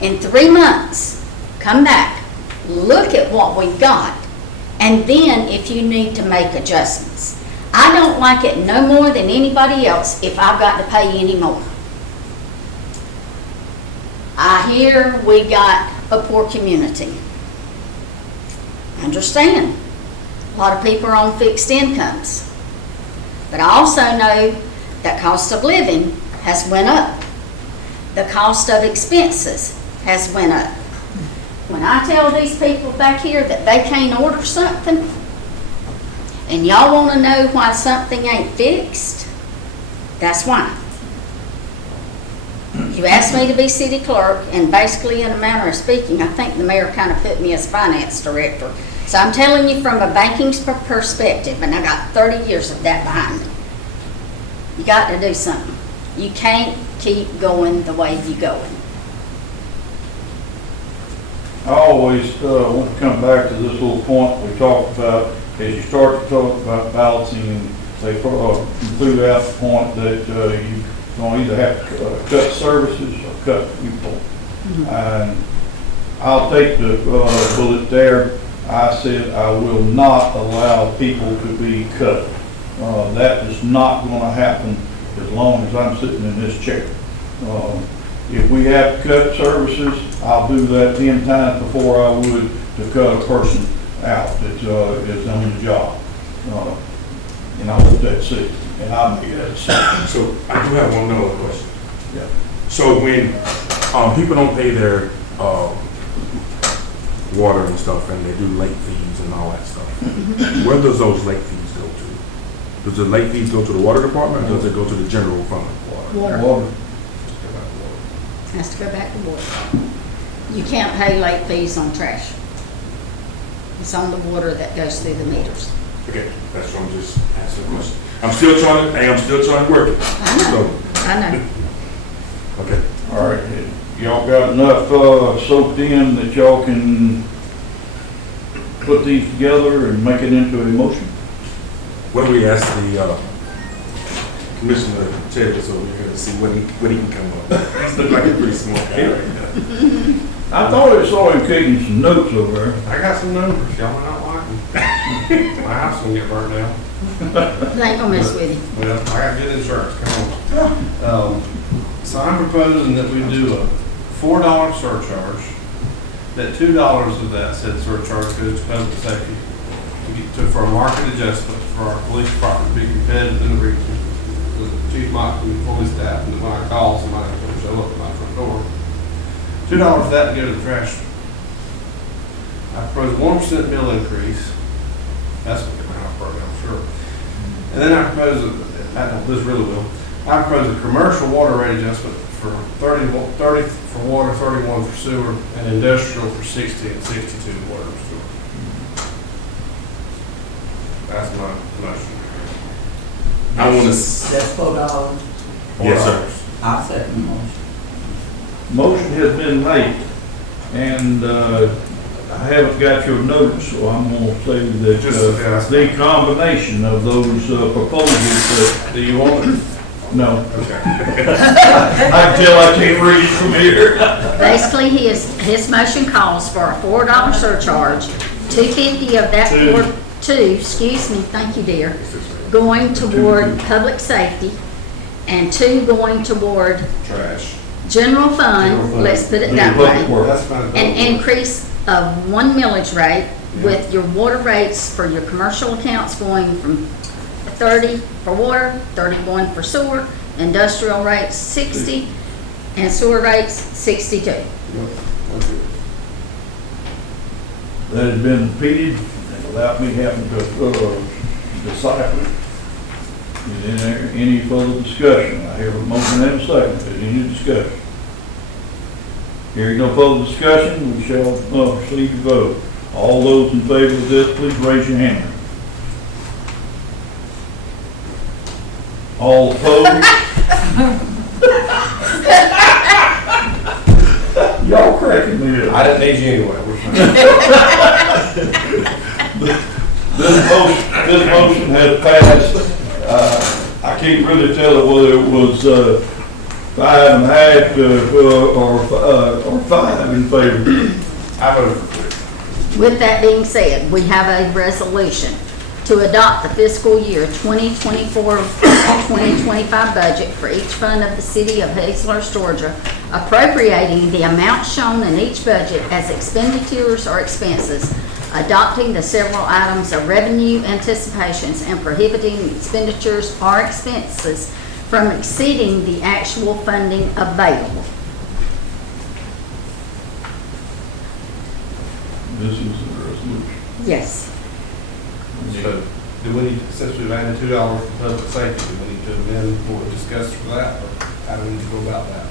in 3 months, come back, look at what we've got, and then if you need to make adjustments. I don't like it no more than anybody else if I've got to pay any more. I hear we got a poor community. Understand, a lot of people are on fixed incomes. But I also know that cost of living has went up. The cost of expenses has went up. When I tell these people back here that they can't order something, and y'all want to know why something ain't fixed, that's why. You asked me to be city clerk, and basically, in a manner of speaking, I think the mayor kind of put me as finance director. So I'm telling you from a banking perspective, and I got 30 years of that behind me. You got to do something. You can't keep going the way you're going. I always want to come back to this little point we talked about, as you start to talk about balancing, and they threw out the point that you don't either have to cut services or cut people. And I'll take the bullet there. I said I will not allow people to be cut. That is not going to happen as long as I'm sitting in this chair. If we have to cut services, I'll do that 10 times before I would to cut a person out that's on the job. And I hope that's it. And I'll make that decision. So I do have one other question. Yeah. So when people don't pay their water and stuff, and they do late fees and all that stuff, where does those late fees go to? Does the late fees go to the water department, or does it go to the general fund? Water. Has to go back to water. You can't pay late fees on trash. It's on the water that goes through the meters. Okay, that's what I'm just asking a question. I'm still trying to work it. I know, So, I know. okay. All right, y'all got enough soaked in that y'all can put these together and make it into a motion? What do we ask the Commissioner Ted is over here to see what he can come up with? He's looking like a pretty smart guy right now. I thought I saw him taking some notes over there. I got some numbers, y'all might not like them. My house gonna get burnt down. They ain't gonna mess with you. Well, I got good insurance, come on. So I'm proposing that we do a $4 surcharge, that $2 of that said surcharge goes to public safety, for a market adjustment for our police department to be competitive in the region. The chief might be fully staffed, and when I call, somebody's gonna show up at my front door. $2 of that to go to the trash. I propose 1% mill increase. That's what the house program, sure. And then I propose, this really will, I propose a commercial water rate adjustment for 30 for water, 31 for sewer, and industrial for 60 and 62 water and sewer. That's my motion. I want to. That's $4. Yes, sir. I'll second the motion. Motion has been made, and I haven't got your notes, so I'm going to say that the combination of those proposals that... Do you want it? No. Okay. I can tell I can't read it from here. Basically, his motion calls for a $4 surcharge, $2.50 of that excuse me, thank you, dear, going toward public safety, and $2 going toward Trash. general fund, let's put it that way. That's fine. An increase of 1 millage rate with your water rates for your commercial accounts going from 30 for water, 30 going for sewer, industrial rates 60, And sewer rates, 62. Yep, that's it. That has been repeated, without me having to, decipher it. Is there any further discussion? I have a motion and a second. Is there any discussion? Hearing no further discussion, we shall, proceed to vote. All those in favor of this, please raise your hand. All opposed? Y'all cracking me up. I didn't need you anyway, we're fine. This motion has passed. I can't really tell whether it was 5.5 or 5 in favor. I voted for 2. With that being said, we have a resolution to adopt the fiscal year 2024-2025 budget for each fund of the city of Hazlehurst, Georgia, appropriating the amount shown in each budget as expenditures or expenses, adopting the several items of revenue anticipations, and prohibiting expenditures or expenses from exceeding the actual funding available. This is the resolution. Yes. So, do we need, since we've added $2 for public safety, do we need to amend what we discussed for that, or how do we need to go about that?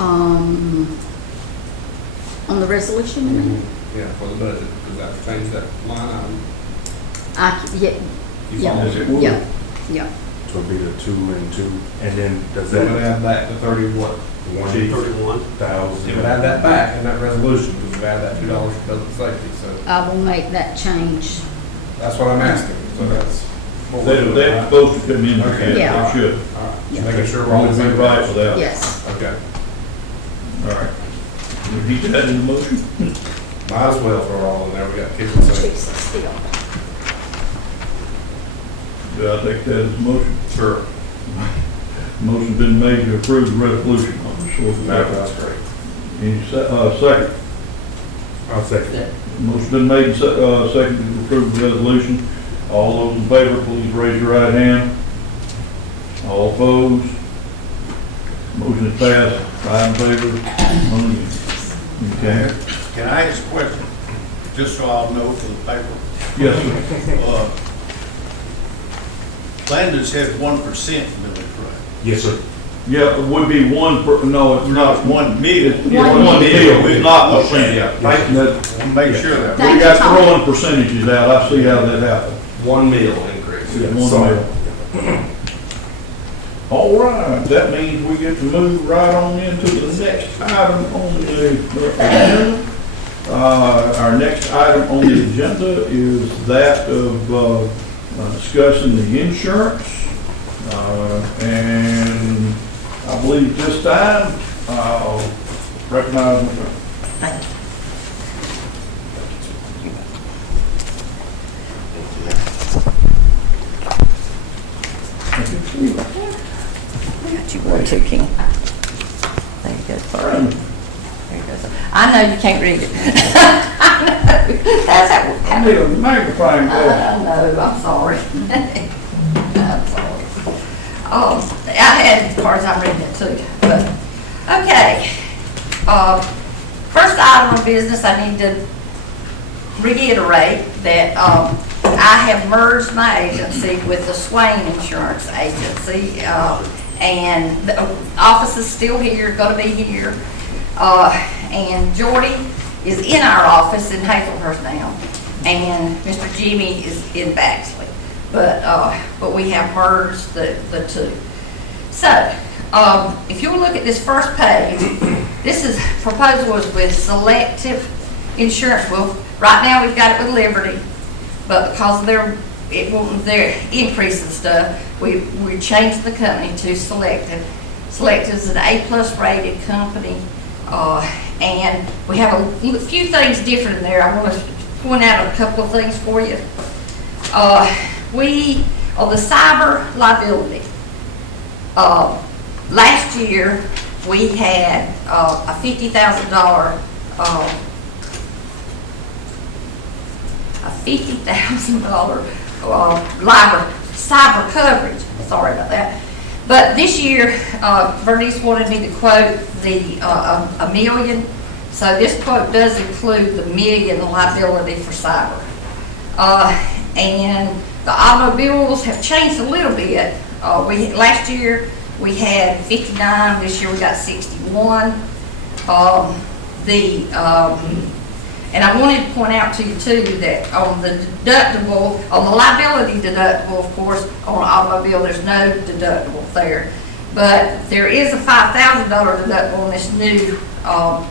On the resolution, you mean? Yeah, for the budget, because that changed that line item. Yeah, You Yeah. follow me? Yes, it would. yeah, yeah. So it'd be the 2 and 2, and then does So we would that add back the 30 what? 31. 1,000? It would add that back in that resolution, because we've added that $2 for public safety, so I will make that change. that's what I'm asking, so that's what we're doing, That's right? supposed to come in, Okay. yeah, Yeah. it should. All right, Yeah. making sure we're We're all all the be same right page. for that. Yes. Okay, All right. Repeat that in the motion? might as well throw it all in there, we got kids and safety. Jesus, still. Do I take that as a motion? Sure. Motion's been made to approve the resolution. That's great. Any second? I'll second. Motion's been made, second to approve the resolution. All those in favor, please raise your right hand. All opposed? Motion is passed, 5 in favor, 1 against. Okay. Can I ask a question, just so I'll know for the paper? Yes, sir. Landon's had 1% millage rate. Yes, sir. Yeah, it would be no, it's not. 1 million. It's 1 million, it's not percent. Yeah. Thank you. Make sure that. Thank We you, got Tom. throwing percentages out, I see how that happened. 1 meal increase. It's 1 Sorry. million. All right, that means we get to move right on into the next item on the agenda. Our next item on the agenda is that of discussing the insurance. And I believe this time, I'll recognize Mr. We got you one too, King. There you go, sorry. There you go. Sir. I know you can't read it. I know. That's how. I need a magnifying glass. I know, I'm sorry. I'm sorry. Oh, I had cards, I'm reading it too, but, okay. First item of business, I need to reiterate that, I have merged my agency with the Swain Insurance Agency, and the office is still here, gonna be here. And Jordy is in our office in Hazlehurst now, and Mr. Jimmy is in Baxley. But we have merged the two. So, if you'll look at this first page, this is proposal is with Selective Insurance. Well, right now we've got it with Liberty, but because of their increase and stuff, we changed the company to Selective. Selective is an A+ rated company, and we have a few things different in there. I want to point out a couple of things for you. We, on the cyber liability, last year we had a $50,000 cyber coverage. Sorry about that. But this year, Bernice wanted me to quote a million. So this quote does include the million liability for cyber. And the automobiles have changed a little bit. Last year we had 59, this year we got 61. And I wanted to point out to you too that on the deductible, on the liability deductible, of course, on an automobile, there's no deductible there. But there is a $5,000 deductible on this new, on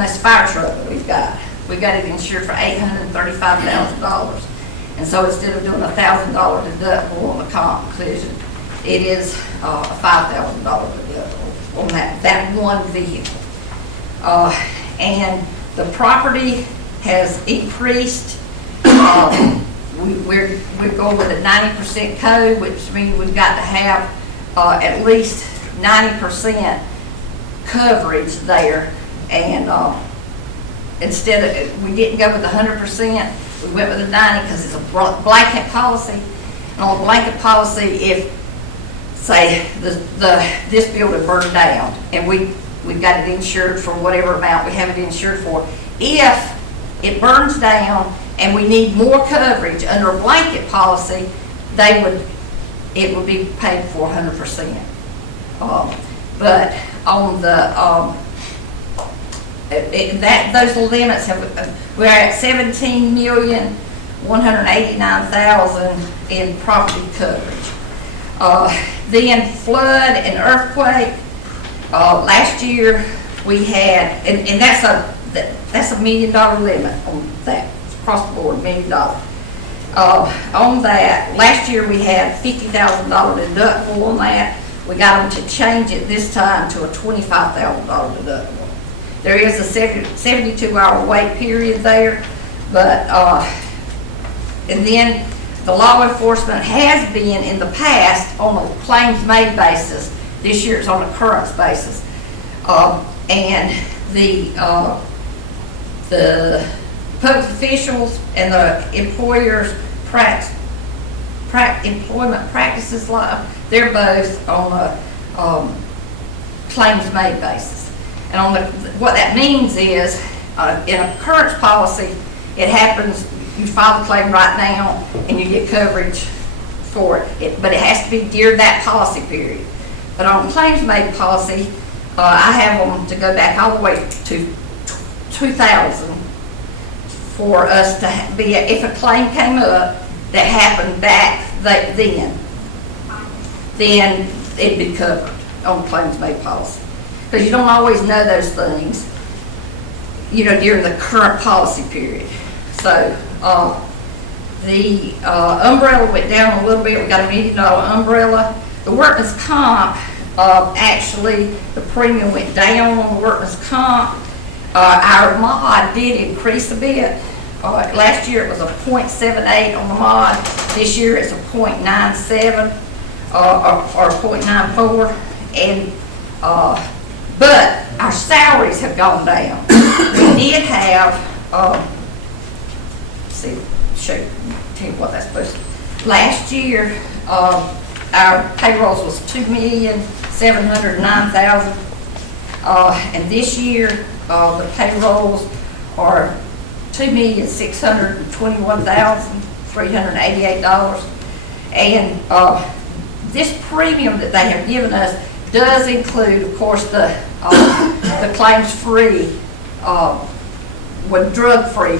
this fire truck that we've got. We got it insured for $835,000. And so instead of doing a $1,000 deductible on the comp collision, it is a $5,000 deductible on that one vehicle. And the property has increased. We're going with a 90% code, which means we've got to have at least 90% coverage there. And instead of, we didn't go with 100%, we went with a 90 because it's a blanket policy. And on a blanket policy, if, say, this building burned down and we got it insured for whatever amount we have it insured for. If it burns down and we need more coverage under a blanket policy, it would be paid for 100%. But on the those limits we're at 17,189,000 in property coverage. Then flood and earthquake. Last year we had, and that's a $1 million limit on that, across the board, $1 million. On that, last year we had $50,000 deductible on that. We got them to change it this time to a $25,000 deductible. There is a 72-hour wait period there, but, and then the law enforcement has been in the past on a claims made basis. This year it's on a occurrence basis. And the public officials and the employers employment practices law, they're both on a claims made basis. And on what that means is, in a occurrence policy, it happens, you file the claim right now and you get coverage for it. But it has to be during that policy period. But on claims made policy, I have them to go back all the way to 2000 for us to be, if a claim came up that happened back then it'd be covered on claims made policy. Because you don't always know those things, during the current policy period. So the umbrella went down a little bit. We got a $1 million umbrella. The workman's comp, actually, the premium went down on the workman's comp. Our mod did increase a bit. Last year it was a 0.78 on the mod. This year it's a 0.97 or 0.94. And but our salaries have gone down. We did have, tell you what that's supposed to. Last year, our payrolls was $2,709,000, and this year the payrolls are $2,621,388. And this premium that they have given us does include, of course, the claims-free, drug-free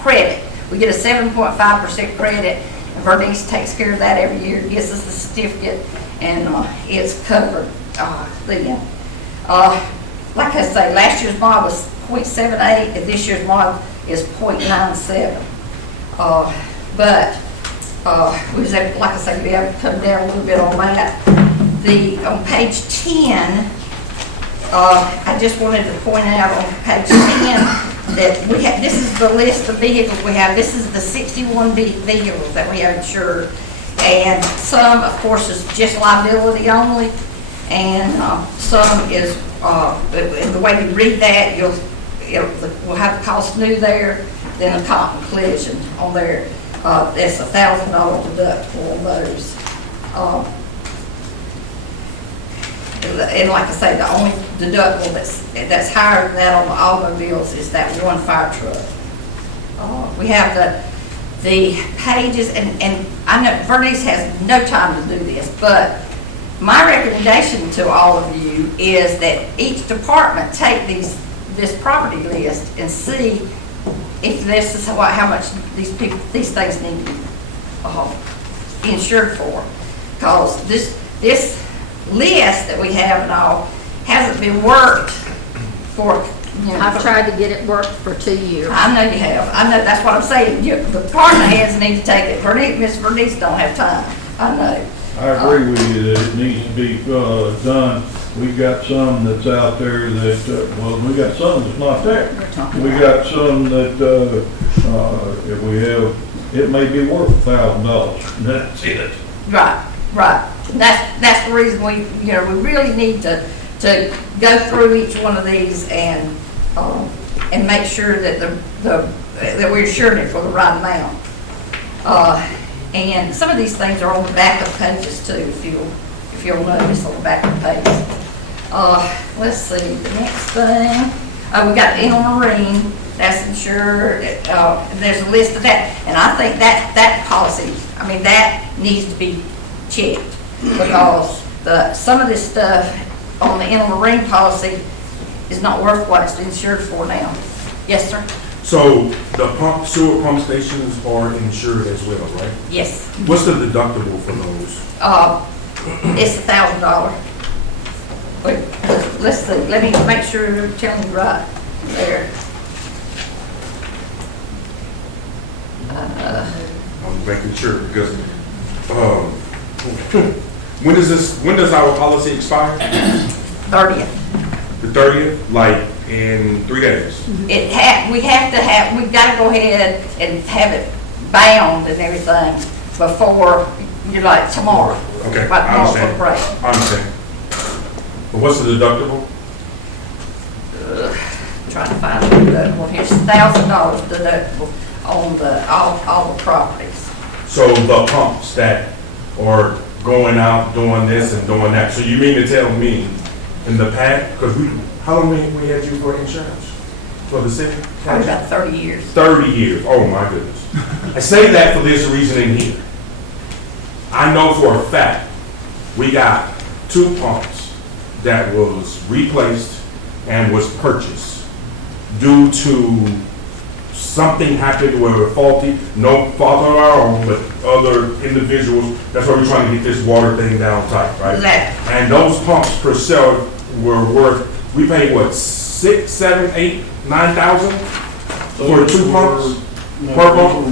credit. We get a 7.5% credit, and Bernice takes care of that every year, gives us the certificate, and it's covered then. Like I say, last year's mod was 0.78, and this year's mod is 0.97. But we was able, like I say, we have to come down a little bit on that. On page 10, I just wanted to point out on page 10 that we have, this is the list of vehicles we have. This is the 61 vehicles that we have insured. And some, of course, is just liability only. And some is, and the way you read that, we'll have the cost new there, then a comp and collision on there. That's $1,000 deductible on those. and like I say, the only deductible that's higher than that on the automobiles is that one fire truck. We have the pages, and I know Vernice has no time to do this, but my recommendation to all of you is that each department take this property list and see if this is how much these things need to be insured for. Because this list that we have and all hasn't been worked for, I've tried to get it worked for 2 years. I know you have. I know, that's what I'm saying. The department heads need to take it. Miss Vernice don't have time. I know. I agree with you that it needs to be, done. We got some that's out there that, well, we got some that's not there. We got some that, if we have, it may be worth $1,000, and that's it. Right. And that's the reason we really need to go through each one of these and make sure that that we're insuring it for the right amount. And some of these things are on the back of pages too, if you'll notice on the back of the page. Let's see, the next thing, we got inland marine, that's insured, there's a list of that, and I think that policy, that needs to be checked, because some of this stuff on the inland marine policy is not worth what it's insured for now. Yes, sir? So the sewer pump stations are insured as well, right? Yes. What's the deductible for those? It's $1,000. Wait, let's see, let me make sure I'm telling you right there. I'm making sure because when does our policy expire? 30th. The 30th, like in 3 days. We've got to go ahead and have it bound and everything before, tomorrow. Okay, Right, I tomorrow for understand. break. I understand. But what's the deductible? Trying to find the deductible. Here's $1,000 deductible on all the properties. So the pumps that are going out doing this and doing that. So you mean to tell me in the past, because how long we had you for insurance for the city? Probably about 30 years. 30 years. Oh my goodness. I say that for this reason in here. I know for a fact we got 2 pumps that was replaced and was purchased due to something happened where we're faulty, no fault of our own, but other individuals. That's why we're trying to get this water thing down tight, right? Exactly. And those pumps per se were worth, we paid what, 6, 7, 8, 9,000 for 2 pumps per pump?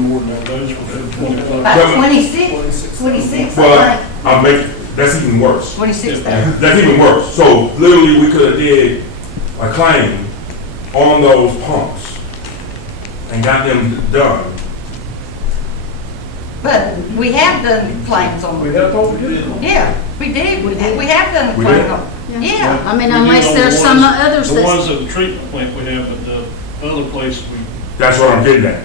About 26, Well, that's even worse. 26,000. That's even worse. So literally, we could have did a claim on those pumps and got them done. But we have done claims on them. Yeah, we did. We have done We claims did? on. Yeah. Unless there's some others The that's, ones at the treatment plant we have, but the other place, That's what I'm getting at.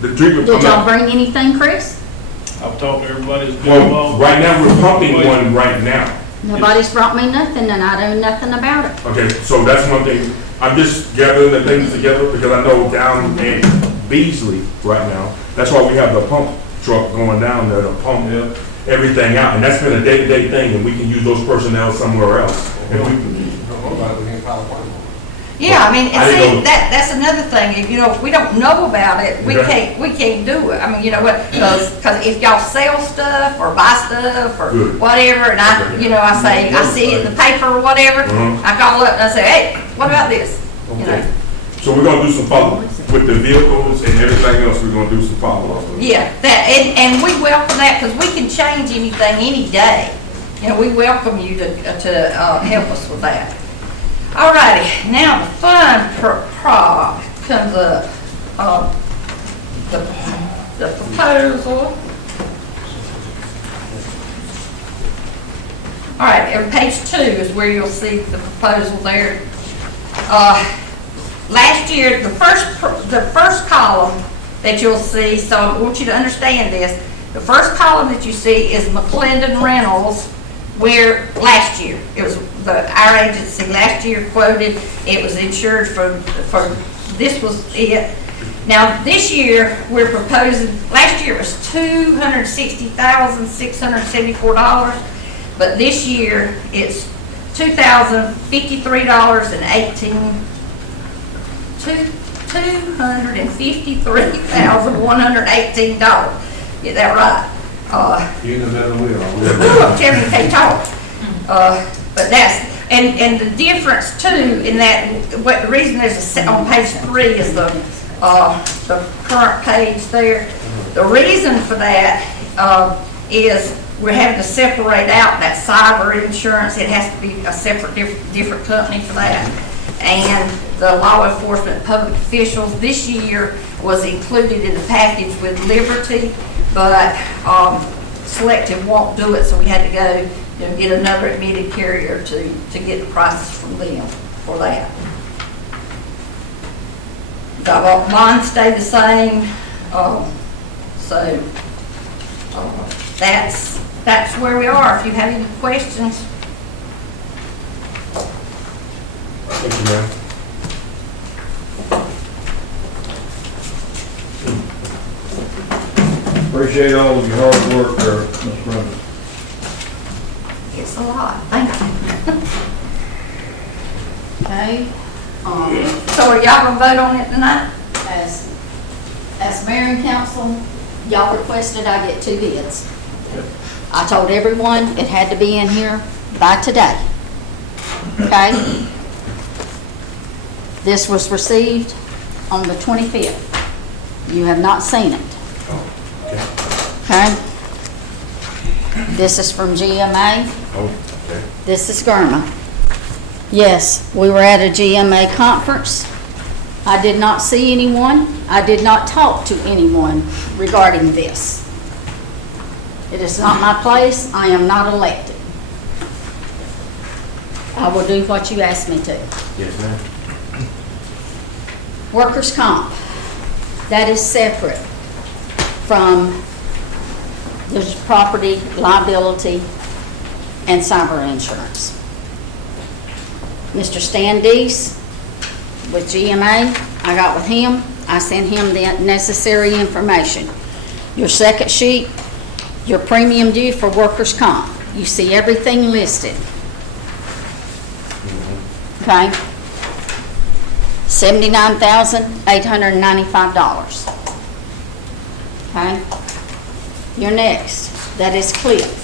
The treatment. did y'all bring anything, Chris? I've talked to everybody that's been Well, involved. right now, we're pumping one right now. Nobody's brought me nothing and I know nothing about it. Okay, so that's one thing. I'm just gathering the things together because I know down in Beasley right now, that's why we have the pump truck going down there to pump everything out. And that's been a day-to-day thing, and we can use those personnel somewhere else. And Yeah, and I didn't see, know- that's another thing, if we don't know about it, we Okay. can't do it. You know what, because if y'all sell stuff or buy stuff or Good. whatever, and I say, I see it in the paper or whatever, Mhm. I call up and I say, hey, what about this? Okay. So we're gonna do some follow-up with the vehicles and everything else. We're gonna do some follow-up. Yeah, and we welcome that, because we can change anything any day. We welcome you to help us with that. All righty, now the fun prop comes up, the proposal. All right, and page 2 is where you'll see the proposal there. Last year, the first column that you'll see, so I want you to understand this, the first column that you see is McClendon Reynolds where last year, it was our agency last year quoted, it was insured for, this was it. Now, this year, we're proposing, last year it was $260,674, but this year it's $253,118. Get that right? You know better than we are. Tell me if they talk. But that's, and the difference too, in that, what the reason there's on page 3 is the current page there. The reason for that, is we're having to separate out that cyber insurance. It has to be a separate, different company for that. And the law enforcement public officials this year was included in the package with Liberty, but, Selective won't do it, so we had to go and get another admitted carrier to get the prices from them for that. The bonds stay the same, so that's where we are. If you have any questions. Thank you, ma'am. Appreciate all of your hard work there, Ms. Brenda. It's a lot, thank you. Okay, So are y'all gonna vote on it tonight? as mayor and council, y'all requested I get 2 bids. I told everyone it had to be in here by today. Okay? This was received on the 25th. You have not seen it. Okay? This is from GMA. Oh, okay. This is Germa. Yes, we were at a GMA conference. I did not see anyone. I did not talk to anyone regarding this. It is not my place. I am not elected. I will do what you ask me to. Yes, ma'am. Workers' comp, that is separate from the property, liability, and cyber insurance. Mr. Stan Dees with GMA, I got with him. I sent him the necessary information. Your second sheet, your premium due for workers' comp. You see everything listed. Okay? $79,895. Okay? Your next, that is Clift.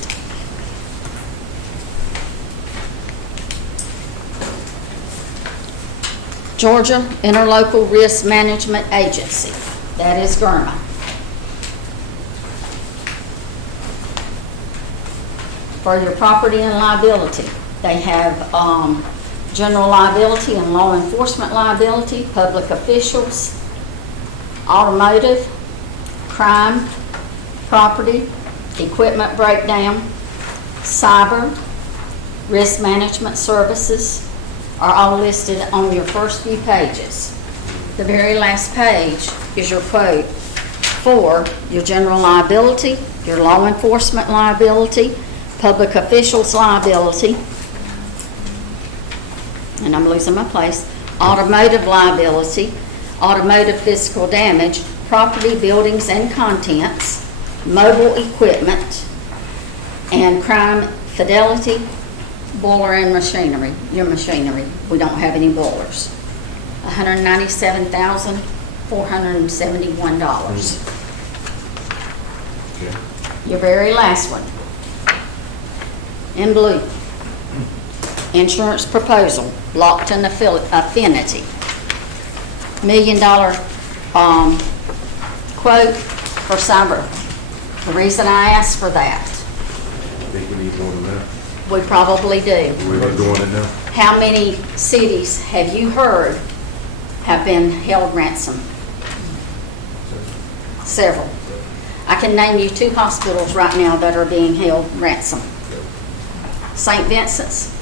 Georgia Interlocal Risk Management Agency, that is GERMA. For your property and liability, they have general liability and law enforcement liability, public officials, automotive, crime, property, equipment breakdown, cyber, risk management services are all listed on your first few pages. The very last page is your quote for your general liability, your law enforcement liability, public officials liability, and I'm losing my place, automotive liability, automotive physical damage, property, buildings, and contents, mobile equipment, and crime, fidelity, boiler and machinery, your machinery. We don't have any boilers. $197,471. Okay. Your very last one, in blue, insurance proposal, Lockton Affinity. $1 million quote for cyber. The reason I asked for that, I think we need more than that. we probably do. We're doing it now. How many cities have you heard have been held ransom? Several. I can name you 2 hospitals right now that are being held ransom. St. Vincent's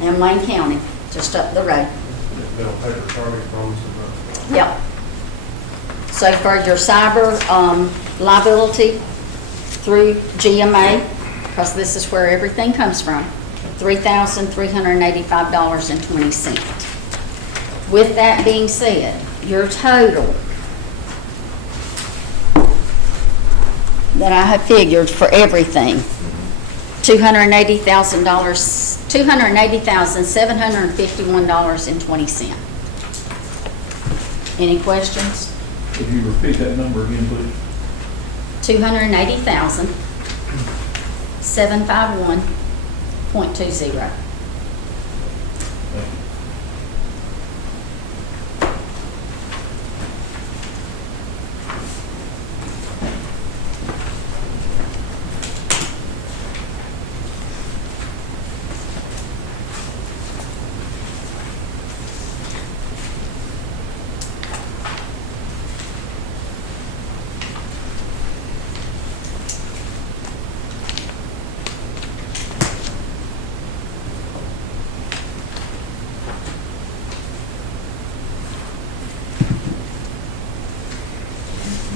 and Wayne County, just up the road. Yep. So for your cyber liability through GMA, because this is where everything comes from, $3,385.20. With that being said, your total that I have figured for everything, $280,751.20. Any questions? Could you repeat that number again, please? 280,751.20.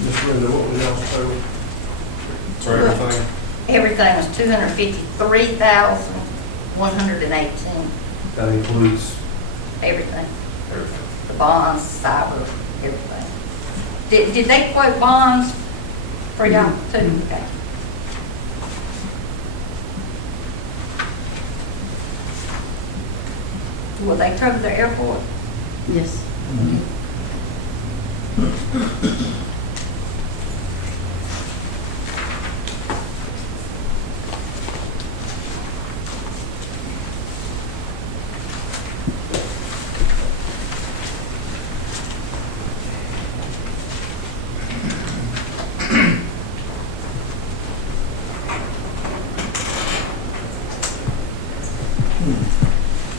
Ms. Brenda, what was y'all's total? For everything? Everything was 253,118, That includes everything. everything. The bonds, cyber, everything. Did they quote bonds for y'all too? Okay. Will they cover the airport? Yes.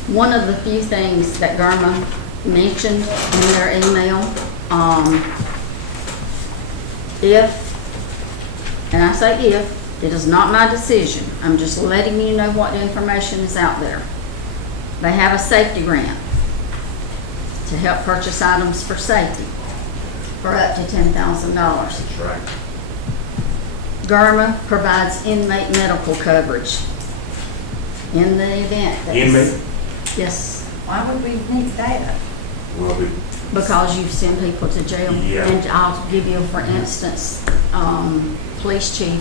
One of the few things that Garma mentioned in their email, and I say if, it is not my decision, I'm just letting you know what information is out there. They have a safety grant to help purchase items for safety for up to $10,000. That's right. Garma provides inmate medical coverage in the event that... Inmate? Yes, Why would we need that? Well, because you send people to jail. Yeah. And I'll give you, for instance, police chief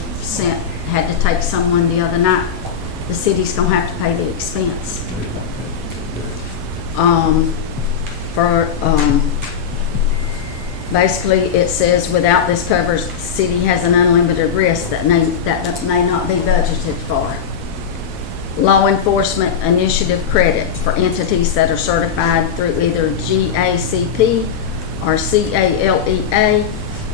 had to take someone the other night. The city's gonna have to pay the expense. Basically, it says without this coverage, the city has an unlimited risk that may not be budgeted for. Law enforcement initiative credit for entities that are certified through either GACP or CALEA.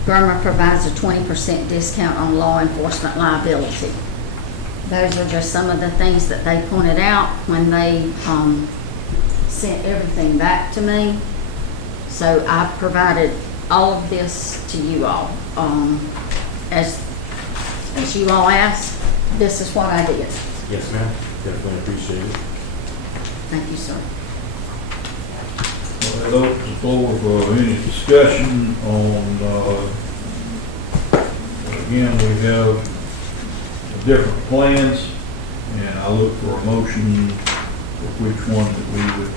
Garma provides a 20% discount on law enforcement liability. Those are just some of the things that they pointed out when they sent everything back to me. So I provided all of this to you all. As you all asked, this is what I did. yes, ma'am. Definitely appreciate it. Thank you, sir. Well, that opens the floor for any discussion on, again, we have different plans, and I look for a motion of which one that we would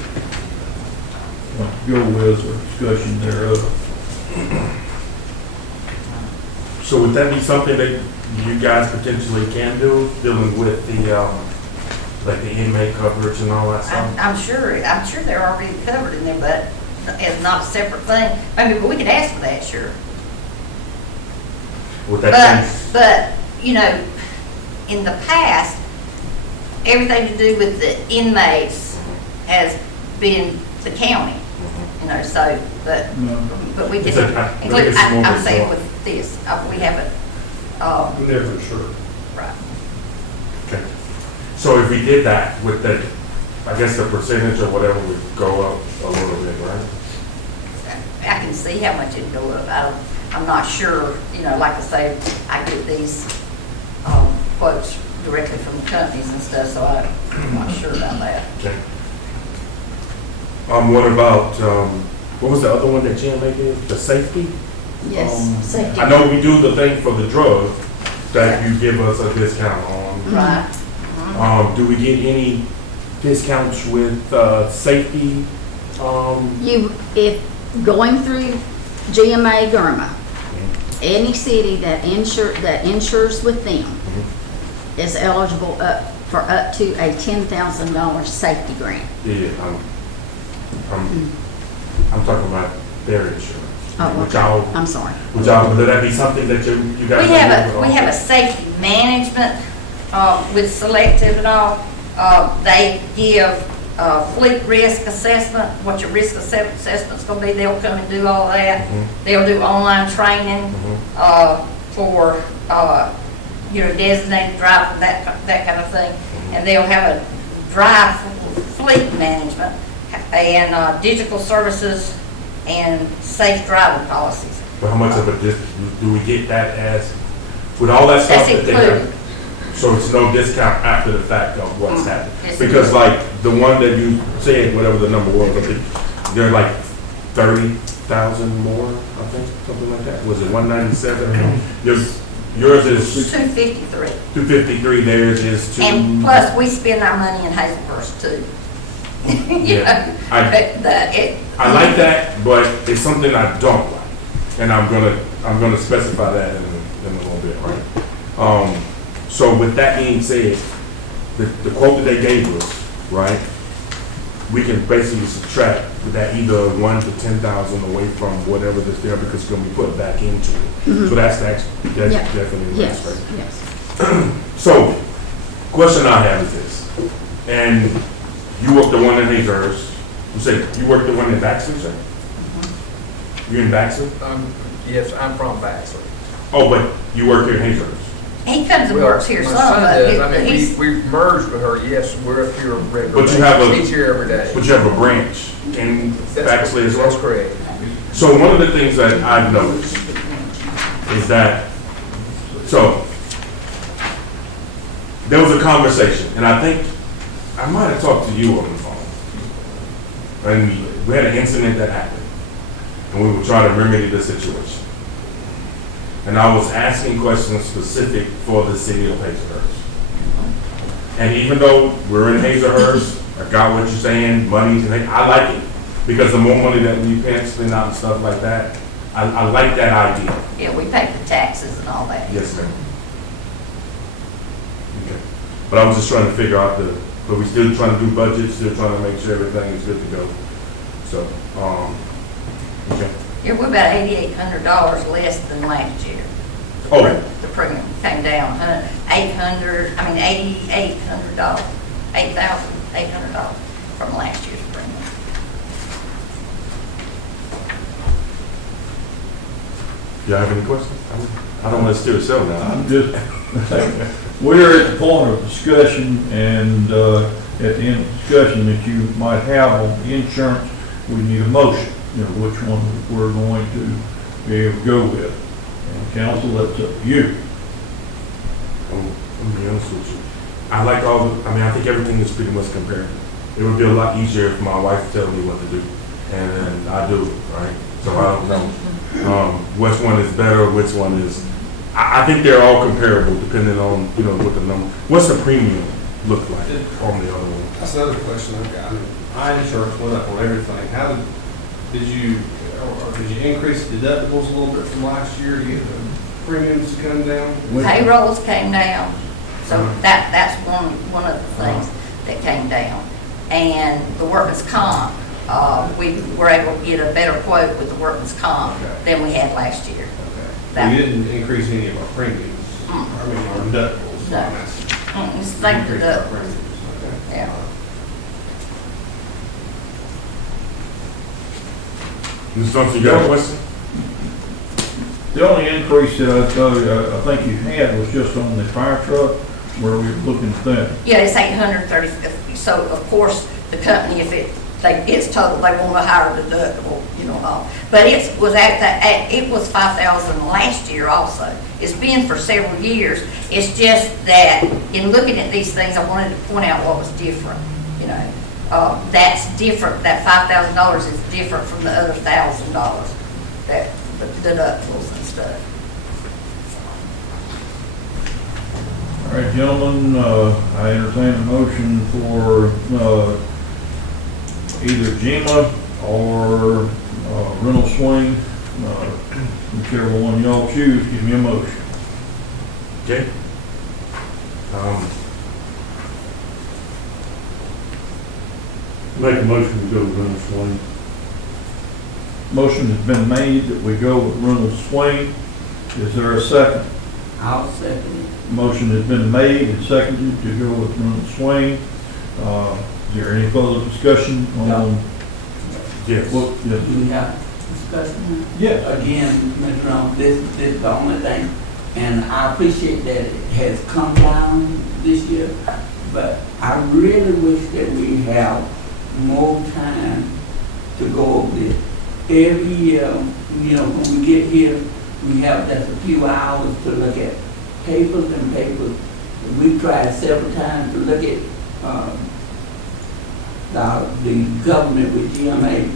want to go with, or discussion thereof. So would that be something that you guys potentially can do, dealing with the, like the inmate coverage and all that stuff? I'm sure they're already covered in there, but it's not a separate thing. I mean, but we could ask for that, sure. Would that change? But, you know, in the past, everything to do with the inmates has been the county, you know, so, but we It's can a- include, it's more I'm saying bizarre. with this, we haven't, We're never sure. right. Okay. So if we did that, with the, I guess the percentage or whatever would go up a little bit, right? I can see how much it'd go up. I'm not sure, you know, like I say, I get these quotes directly from the companies and stuff, so I'm not sure about that. Okay. What about, what was the other one that GMA did? The safety? Yes, safety. I know we do the thing for the drug, that you give us a discount on. Right. Do we get any discounts with, safety? If going through GMA Gurma, any city that insures with them is eligible for up to a $10,000 safety grant. Yeah, I'm talking about their insurance. Oh, Would okay. y'all, I'm sorry. would that be something that you guys? We have a safety management, with Selective and all. They give, fleet risk assessment, what your risk assessment's gonna be, they'll come and do all that. They'll do online training, for, designated driver, that kind of thing. And they'll have a drive fleet management and, digital services and safe driving policies. But how much of a do we get that as, with all that stuff That's that they included. have? So it's no discount after the fact of what's happened? It's Because like the one that you said, whatever the number was, I think they're like 30,000 more, I think, something like that. Was it 197? Yours is 253. 253, theirs is 2. And plus, we spend our money in Hazelhurst too. Yeah, I I like that, but it's something I don't like, and I'm gonna specify that in a little bit, right? So with that being said, the quote that they gave us, right? We can basically subtract that either 1 to 10,000 away from whatever that's there because it's gonna be put back into it. So that's Yeah. definitely Yes, right. yes. So, question I have is this, and you worked the one in Hazers. You said you worked the one in Baxter, sir? You in Baxter? Yes, I'm from Baxter. Oh, but you work here in Hazers. He comes and Well, works here my some, son but does. I mean, he's, we merged with her, yes, we're up here regularly. But you have a- He's here every day. But you have a branch in Baxley as well? That's correct. So one of the things that I've noticed is that, so, there was a conversation, and I think, I might have talked to you on the phone. And we had an incident that happened, and we were trying to remedy the situation. And I was asking questions specific for the city of Hazlehurst. And even though we're in Hazlehurst, I got what you're saying, money, I like it. Because the more money that we spend out and stuff like that, I like that idea. yeah, we pay the taxes and all that. Yes, ma'am. Okay. But I was just trying to figure out but we still trying to do budgets, still trying to make sure everything is good to go. So, okay. Yeah, we're about $8,800 less than last year. Oh, The premium came down, $8,800, $8,800 from last year's premium. y'all have any questions? I don't want to steal the show now. I'm just, we're at the point of discussion, and at the end of discussion that you might have on the insurance, we need a motion, which one we're going to be able to go with. And council, that's up to you. I'm gonna be honest with you. I like I think everything is pretty much comparative. It would be a lot easier if my wife tell me what to do, and I do it, right? So I don't know which one is better, which one is. I think they're all comparable depending on what the number. What's the premium look like on the other one? That's another question I've got. My insurance went up on everything. How did you increase deductibles a little bit from last year to get the premiums to come down? Payrolls came down, so that's one of the things that came down. And the workers' comp, we were able to get a better quote with the workers' comp than we had last year. Okay. We didn't increase any of our premiums, our deductibles. No. It's like Increased our premiums. Okay. Yeah. Ms. Johnson, you got a question? The only increase that I think you had was just on the fire truck, where we were looking at that. Yeah, it's $830. So of course, the company, if it's total, they want a higher deductible, But it was it was $5,000 last year also. It's been for several years. It's just that in looking at these things, I wanted to point out what was different, That's different, that $5,000 is different from the other $1,000, that the deductibles and stuff. All right, gentlemen, I entertain a motion for, either GEMA or, rental swing, whichever one y'all choose, give me a motion. Okay? Make a motion to go with Rental Swing. Motion has been made that we go with rental swing. Is there a second? I'll second it. Motion has been made and seconded to go with rental swing. Is there any further discussion on? Yes. Well, yes. Do we have discussion? Yes. Again, Mr. Ron, this is the only thing, and I appreciate that it has come down this year, but I really wish that we have more time to go over this. Every year, when we get here, we have just a few hours to look at papers and papers. We've tried several times to look at the government with GMA,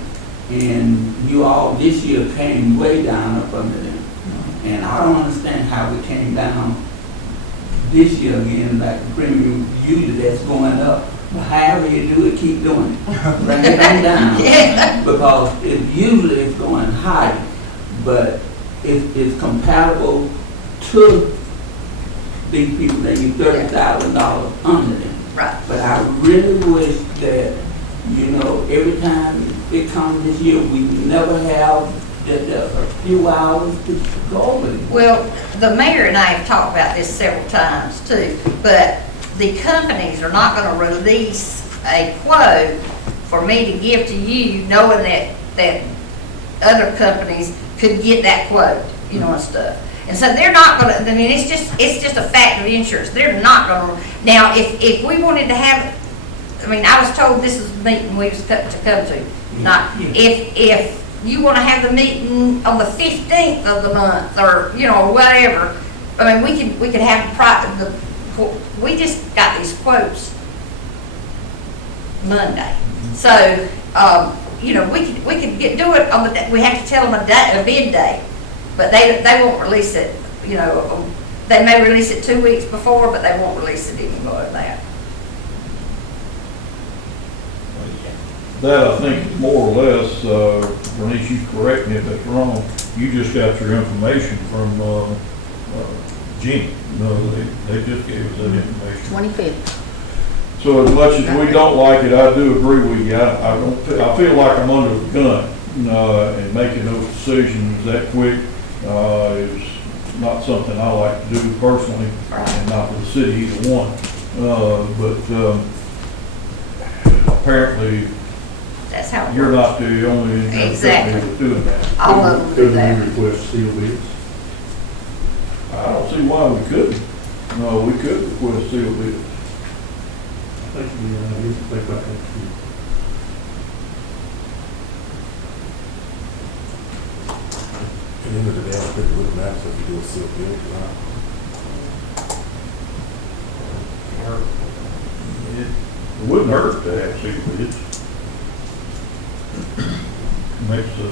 and you all this year came way down up under them. And I don't understand how we came down this year again, like the premium usually that's going up. But however you do it, keep doing it. Bring it on down. Because usually it's going higher, but it's comparable to these people that you $30,000 under them. Right. But I really wish that, every time it comes this year, we never have a few hours to go over it. Well, the mayor and I have talked about this several times too, but the companies are not gonna release a quote for me to give to you, knowing that other companies could get that quote, and stuff. And so they're not gonna, it's just a fact of insurance. They're not gonna, now, if we wanted to have, I was told this is the meeting we was to come to. Not, if you wanna have the meeting on the 15th of the month, or, whatever, we could have we just got these quotes Monday. So, we could do it on the day, we have to tell them a bid day, but they won't release it, they may release it 2 weeks before, but they won't release it any more than that. That, I think, is more or less, Bernice, you correct me if that's wrong, you just got your information from, Gene. No, they just gave us that information. 25th. So as much as we don't like it, I do agree with you. I feel like I'm under the gun, and making those decisions that quick, is not something I like to do personally, and not for the city either one. But apparently, That's how it you're works. not the only company Exactly. that's doing that. All of them do Couldn't that. we request steel bids? I don't see why we couldn't. No, we could request sealed bids. I think we need to think about that. At the end of the day, I don't think it would matter if you do a sealed bid or not. It wouldn't hurt to have sealed bids. Makes the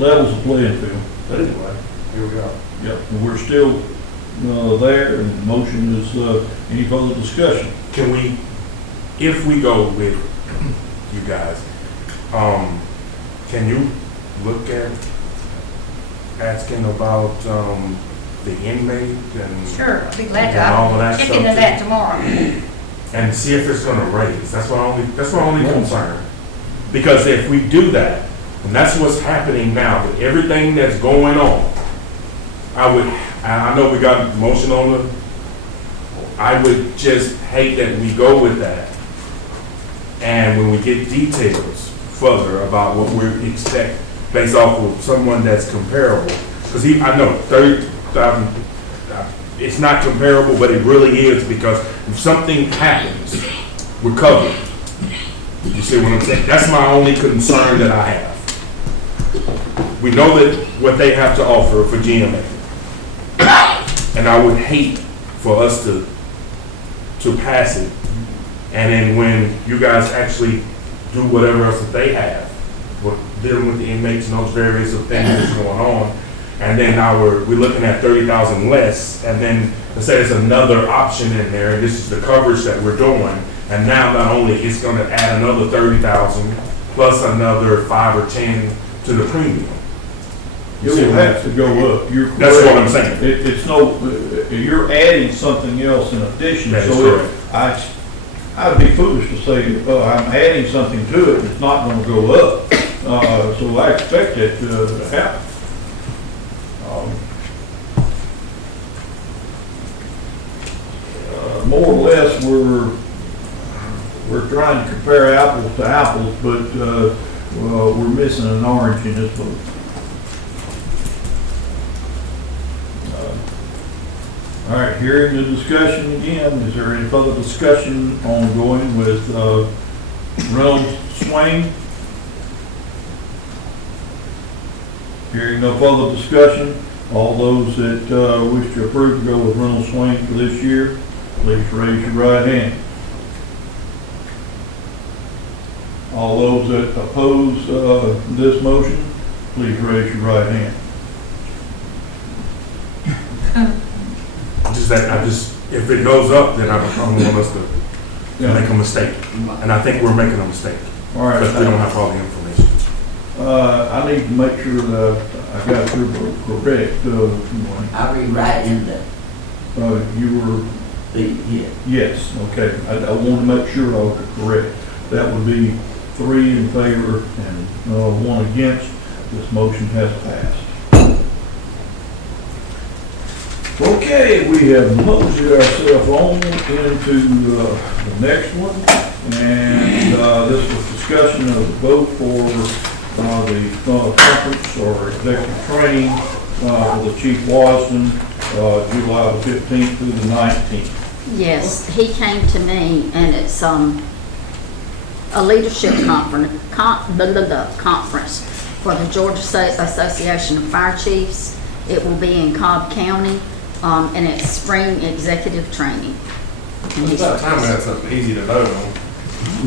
levels of playing field. But anyway, here we are. Yep, and we're still, there, and the motion is, any further discussion? Can we, if we go with you guys, can you look at asking about, the inmate and? Sure, I'll be glad to. And all of I'll that check stuff into too. that tomorrow. And see if it's gonna raise. That's my only concern. Because if we do that, and that's what's happening now, with everything that's going on, I know we got motion on the, I would just hate that we go with that. And when we get details further about what we expect based off of someone that's comparable, because I know 30,000, it's not comparable, but it really is, because if something happens, we're covered. You see what I'm saying? That's my only concern that I have. We know that what they have to offer for GMA. And I would hate for us to pass it. And then when you guys actually do whatever else that they have, dealing with the inmates and those various things that's going on, and then now we're looking at 30,000 less, and then let's say there's another option in there, this is the coverage that we're doing, and now not only it's gonna add another 30,000 plus another 5 or 10 to the premium. It will have to go up. You're correct. That's what I'm saying. It's no, you're adding something else in addition. That is So correct. I'd be foolish to say, I'm adding something to it, it's not gonna go up. So I expect it to happen. More or less, we're trying to compare apples to apples, but, we're missing an orange in this book. All right, hearing the discussion again, is there any further discussion ongoing with Reynolds Swain? Hearing no further discussion, all those that wish to approve to go with Reynolds Swain for this year, please raise your right hand. All those that oppose this motion, please raise your right hand. If it goes up, then I don't want us to make a mistake. And I think we're making a mistake. All right. Because we don't have all the information. I need to make sure that I got your vote correct. I rewrite in the, You were, yeah. yes, okay. I want to make sure I was correct. That would be 3 in favor and 1 against. This motion has passed. Okay, we have moseyed ourselves on into the next one. And this was discussion of the vote for the conference or executive training for the Chief Wasden, July the 15th through the 19th. Yes, he came to me, and it's a leadership conference for the Georgia Association of Fire Chiefs. It will be in Cobb County, and it's spring executive training. And It's about time we had something easy to vote on.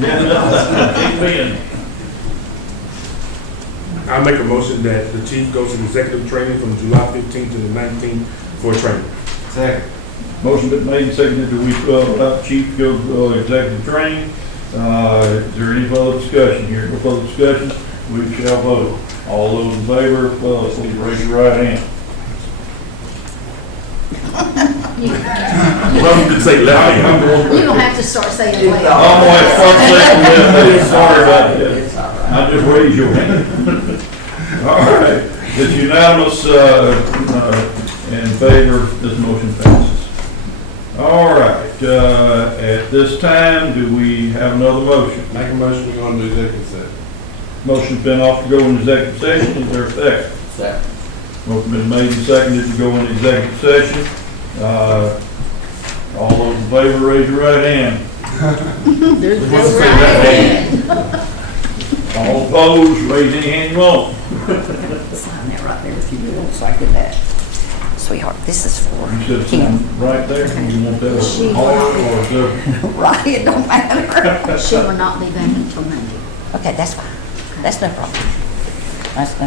Amen. I make a motion that the chief goes to executive training from July 15th to the 19th for training. Second. Motion been made and seconded that we allow Chief to go to executive training. Is there any further discussion here? No further discussion? We shall vote. All those in favor, please raise your right hand. Well, you could say left hand. You don't have to start saying left. I'm going to start saying that. Sorry about that. It's all right. I just raised your hand. All right. It's unanimous in favor. This motion passes. All right. At this time, do we have another motion? Make a motion, we're going to do executive session. Motion's been off to go in executive session. Is there a second? Second. Motion been made and seconded to go in executive session. All those in favor, raise your right hand. There's no right hand. All opposed, raise any hand you want. Sign that right there if you will, so I get that. Sweetheart, this is for You said Kim. something right there. You want that hard or is that? Right, it don't matter. She will not be back until Monday. Okay, that's fine. That's no problem. That's no